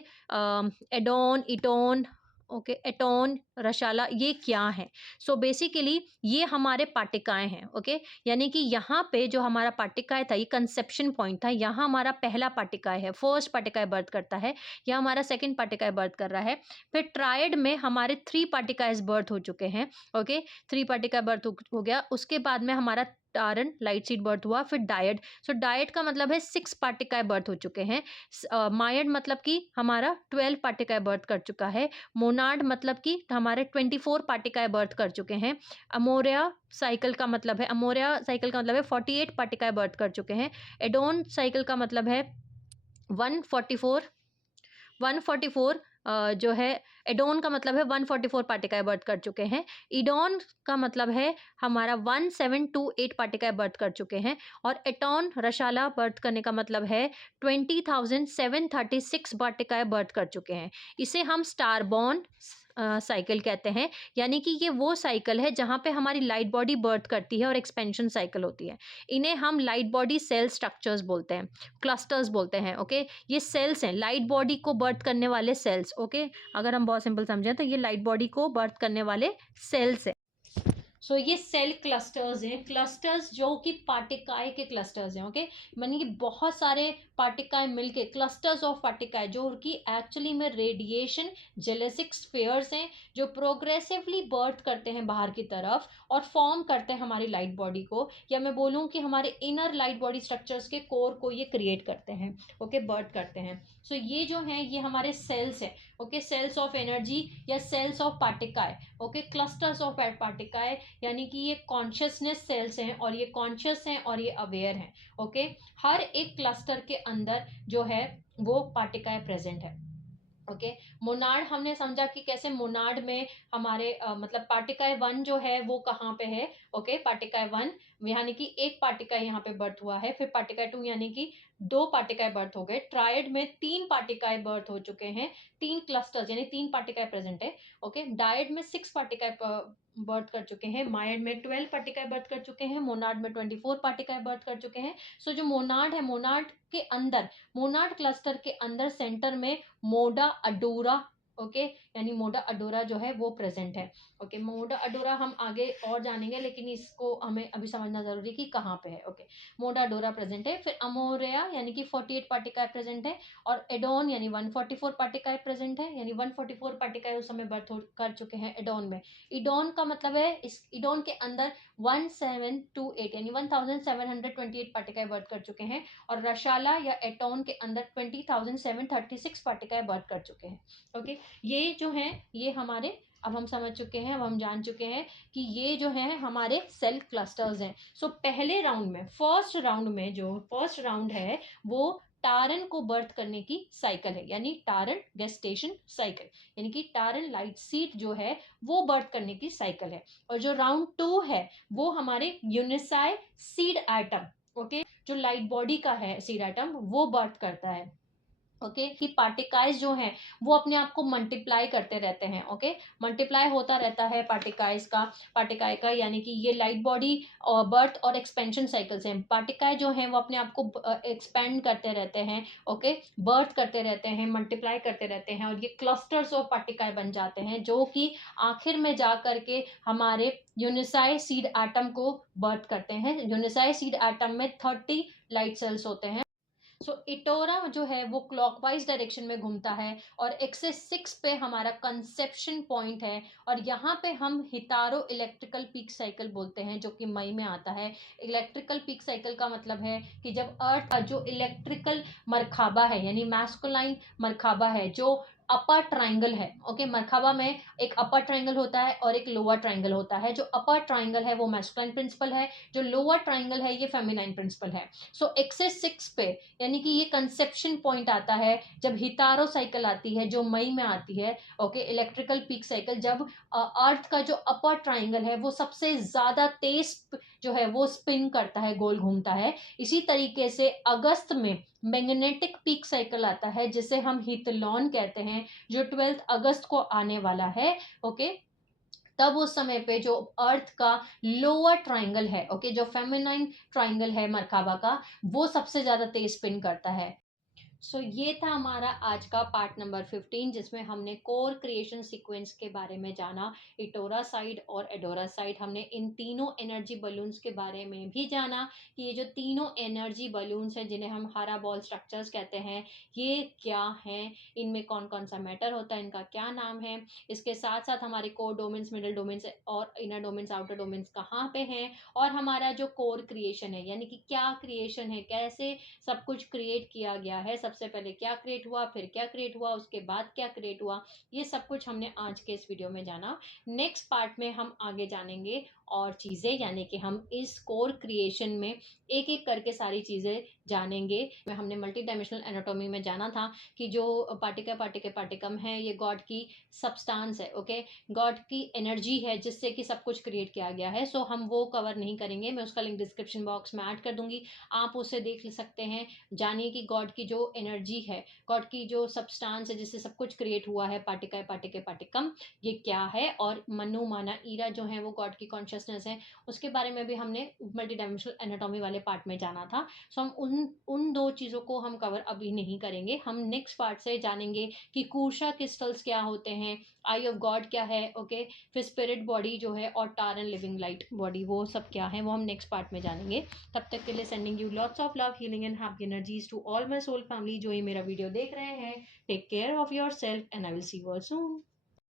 Adon, Eidon, okay, Aton, Rashala, ये क्या है। सो बेसिकली ये हमारे पाटिकाएं हैं। ओके, यानी कि यहाँ पे जो हमारा पाटिकाएं था ये कंसेप्शन पॉइंट था, यहाँ हमारा पहला पाटिकाएं है, फर्स्ट पाटिकाएं बर्थ करता है, यहाँ हमारा सेकंड पाटिकाएं बर्थ कर रहा है। फिर ट्रायड में हमारे 3 पाटिकाएं बर्थ हो चुके हैं। ओके, 3 पाटिकाएं बर्थ हो गया। उसके बाद में हमारा टारन लाइट सीड बर्थ हुआ, फिर डायड, सो डायड का मतलब है 6 पाटिकाएं बर्थ हो चुके हैं। मायड मतलब कि हमारा 12 पाटिकाएं बर्थ कर चुका है। मोनाड मतलब कि हमारे 24 पाटिकाएं बर्थ कर चुके हैं। अमोरिया साइकिल का मतलब है 48 पाटिकाएं बर्थ कर चुके हैं। एडोन साइकिल का मतलब है 144 जो है, एडोन का मतलब है 144 पाटिकाएं बर्थ कर चुके हैं। इडोन का मतलब है हमारा 1728 पाटिकाएं बर्थ कर चुके हैं, और एटोन रशाला बर्थ करने का मतलब है 20,736 पाटिकाएं बर्थ कर चुके हैं। इसे हम स्टारबॉर्न साइकिल कहते हैं, यानी कि ये वो साइकिल है जहाँ पे हमारी लाइट बॉडी बर्थ करती है और एक्सपेंशन साइकिल होती है। इन्हें हम लाइट बॉडी सेल स्ट्रक्चर्स बोलते हैं, क्लस्टर्स बोलते हैं। ओके, ये सेल्स हैं, लाइट बॉडी को बर्थ करने वाले सेल्स। ओके, अगर हम बहुत सिंपल समझें तो ये लाइट बॉडी को बर्थ करने वाले सेल्स हैं। सो ये सेल क्लस्टर्स हैं, क्लस्टर्स जो कि पार्टिकाए के क्लस्टर्स हैं, ओके, मानी कि बहुत सारे पार्टिकाए मिलके क्लस्टर्स ऑफ पार्टिकाए जो कि एक्चुअली में रेडिएशन जेलेसिक स्फीयर्स हैं, जो प्रोग्रेसिवली बर्थ करते हैं बाहर की तरफ और फॉर्म करते हैं हमारी लाइट बॉडी को, या मैं बोलूँ कि हमारे इनर लाइट बॉडी स्ट्रक्चर्स के कोर को ये क्रिएट करते हैं, ओके, बर्थ करते हैं। सो ये जो है ये हमारे सेल्स है, ओके, सेल्स ऑफ एनर्जी या सेल्स ऑफ पार्टिकाए, ओके, क्लस्टर्स ऑफ पार्टिकाए, यानी कि ये कॉन्शियसनेस सेल्स हैं और ये कॉन्शियस हैं और ये अवेयर हैं, ओके। हर एक क्लस्टर के अंदर जो है वो पार्टिकाए प्रेजेंट है, ओके। मोनाड हमने समझा कि कैसे मोनाड में हमारे मतलब पार्टिकाए वन जो है वो कहाँ पे है, ओके, पार्टिकाए वन यानी कि एक पार्टिकाए यहाँ पे बर्थ हुआ है, फिर पार्टिकाए टू यानी कि दो पार्टिकाए बर्थ हो गए, ट्रायड में तीन पार्टिकाए बर्थ हो चुके हैं, तीन क्लस्टर्स यानी तीन पार्टिकाए प्रेजेंट है, ओके। डायड में 6 पार्टिकाए बर्थ कर चुके हैं, मायड में 12 पार्टिकाए बर्थ कर चुके हैं, मोनाड में 24 पार्टिकाए बर्थ कर चुके हैं। सो जो मोनाड है, मोनाड के अंदर, मोनाड क्लस्टर के अंदर सेंटर में मोडा अडोरा, ओके, यानी मोडा अडोरा जो है वो प्रेजेंट है, ओके। मोडा अडोरा हम आगे और जानेंगे, लेकिन इसको हमें अभी समझना जरूरी है कि कहाँ पे है, ओके। मोडा अडोरा प्रेजेंट है, फिर अमोरिया यानी कि 48 पार्टिकाए प्रेजेंट है, और एडोन यानी 144 पार्टिकाए प्रेजेंट है, यानी 144 पार्टिकाए उस समय बर्थ कर चुके हैं एडोन में। इडोन का मतलब है इस इडोन के अंदर 1728 यानी 1728 पार्टिकाए बर्थ कर चुके हैं, और रशाला या एटोन के अंदर 20,736 पार्टिकाए बर्थ कर चुके हैं, ओके। ये जो है ये हमारे, अब हम समझ चुके हैं, अब हम जान चुके हैं कि ये जो है हमारे सेल क्लस्टर्स हैं। सो पहले राउंड में, फर्स्ट राउंड में, जो फर्स्ट राउंड है वो टारन को बर्थ करने की साइकिल है, यानी टारन गेस्टेशन साइकिल, यानी कि टारन लाइट सीड जो है वो बर्थ करने की साइकिल है। और जो राउंड टू है वो हमारे यूनिसाई सीड एटम, ओके, जो लाइट बॉडी का है सीड एटम वो बर्थ करता है, ओके, कि पार्टिकाइज जो हैं वो अपने आप को मल्टीप्लाई करते रहते हैं, ओके, मल्टीप्लाई होता रहता है पार्टिकाई का, यानी कि ये लाइट बॉडी और बर्थ और एक्सपेंशन साइकिल्स हैं। पार्टिकाई जो हैं वो अपने आप को एक्सपेंड करते रहते हैं, ओके, बर्थ करते रहते हैं, मल्टीप्लाई करते रहते हैं, और ये क्लस्टर्स ऑफ पार्टिकाई बन जाते हैं, जो कि आखिर में जा करके हमारे यूनिसाई सीड एटम को बर्थ करते हैं। यूनिसाई सीड एटम में 30 लाइट सेल्स होते हैं। सो इटोरा जो है वो क्लॉकवाइज डायरेक्शन में घूमता है, और एक्सिस 6 पे हमारा कंसेप्शन पॉइंट है, और यहाँ पे हम हितारो इलेक्ट्रिकल पीक साइकिल बोलते हैं, जो कि मई में आता है। इलेक्ट्रिकल पीक साइकिल का मतलब है कि जब अर्थ का जो इलेक्ट्रिकल मरखाबा है, यानी मैस्कुलाइन मरखाबा है, जो अपर ट्राइंगल है, ओके, मरखाबा में एक अपर ट्राइंगल होता है और एक लोअर ट्राइंगल होता है। जो अपर ट्राइंगल है वो मैस्कुलाइन प्रिंसिपल है, जो लोअर ट्राइंगल है ये फेमिनाइन प्रिंसिपल है। सो एक्सिस 6 पे यानी कि ये कंसेप्शन पॉइंट आता है जब हितारो साइकिल आती है, जो मई में आती है, ओके, इलेक्ट्रिकल पीक साइकिल, जब अर्थ का जो अपर ट्राइंगल है वो सबसे ज्यादा तेज जो है वो स्पिन करता है, गोल घूमता है। इसी तरीके से अगस्त में मैग्नेटिक पीक साइकिल आता है, जिसे हम हितलॉन कहते हैं, जो 12 अगस्त को आने वाला है, ओके। तब उस समय पे जो अर्थ का लोअर ट्राइंगल है, ओके, जो फेमिनाइन ट्राइंगल है मरकाबा का, वो सबसे ज्यादा तेज स्पिन करता है। सो ये था हमारा आज का पार्ट नंबर 15, जिसमें हमने कोर क्रिएशन सीक्वेंस के बारे में जाना, इटोरा साइड और एडोरा साइड। हमने इन तीनों एनर्जी बलून्स के बारे में भी जाना कि ये जो तीनों एनर्जी बलून्स हैं, जिन्हें हम हारा बॉल स्ट्रक्चर्स कहते हैं, ये क्या हैं, इनमें कौन कौन सा मैटर होता है, इनका क्या नाम है। इसके साथ साथ हमारे कोर डोमेन्स, मिडल डोमेन्स और इनर डोमेन्स, आउटर डोमेन्स कहाँ पे हैं, और हमारा जो कोर क्रिएशन है, यानी कि क्या क्रिएशन है, कैसे सब कुछ क्रिएट किया गया है, सबसे पहले क्या क्रिएट हुआ, फिर क्या क्रिएट हुआ, उसके बाद क्या क्रिएट हुआ, ये सब कुछ हमने आज के इस वीडियो में जाना। नेक्स्ट पार्ट में हम आगे जानेंगे और चीज़ें, यानी कि हम इस कोर क्रिएशन में एक एक करके सारी चीज़ें जानेंगे। में हमने मल्टी डायमेंशनल एनाटॉमी में जाना था कि जो पार्टिकम है ये गॉड की सब्सटेंस है, ओके, गॉड की एनर्जी है जिससे कि सब कुछ क्रिएट किया गया है। सो हम वो कवर नहीं करेंगे, मैं उसका लिंक डिस्क्रिप्शन बॉक्स में ऐड कर दूंगी, आप उसे देख सकते हैं। जानिए कि गॉड की जो एनर्जी है, गॉड की जो सब्सटेंस है जिससे सब कुछ क्रिएट हुआ है, पार्टिकम, ये क्या है, और मनु माना ईरा जो है वो गॉड की कॉन्शियसनेस है, उसके बारे में भी हमने मल्टी डायमेंशनल एनाटॉमी वाले पार्ट में जाना था। सो हम उन दो चीज़ों को हम कवर अभी नहीं करेंगे, हम नेक्स्ट पार्ट से जानेंगे कि कूर्शा क्रिस्टल्स क्या होते हैं, आई ऑफ गॉड क्या है, ओके, फिर स्पिरिट बॉडी जो है, और टार एंड लिविंग लाइट बॉडी, वो सब क्या है वो हम नेक्स्ट पार्ट में जानेंगे। तब तक के लिए sending you lots of love, healing and happy energies to all my soul family जो ये मेरा वीडियो देख रहे हैं। Take care of yourself and I will see you all soon.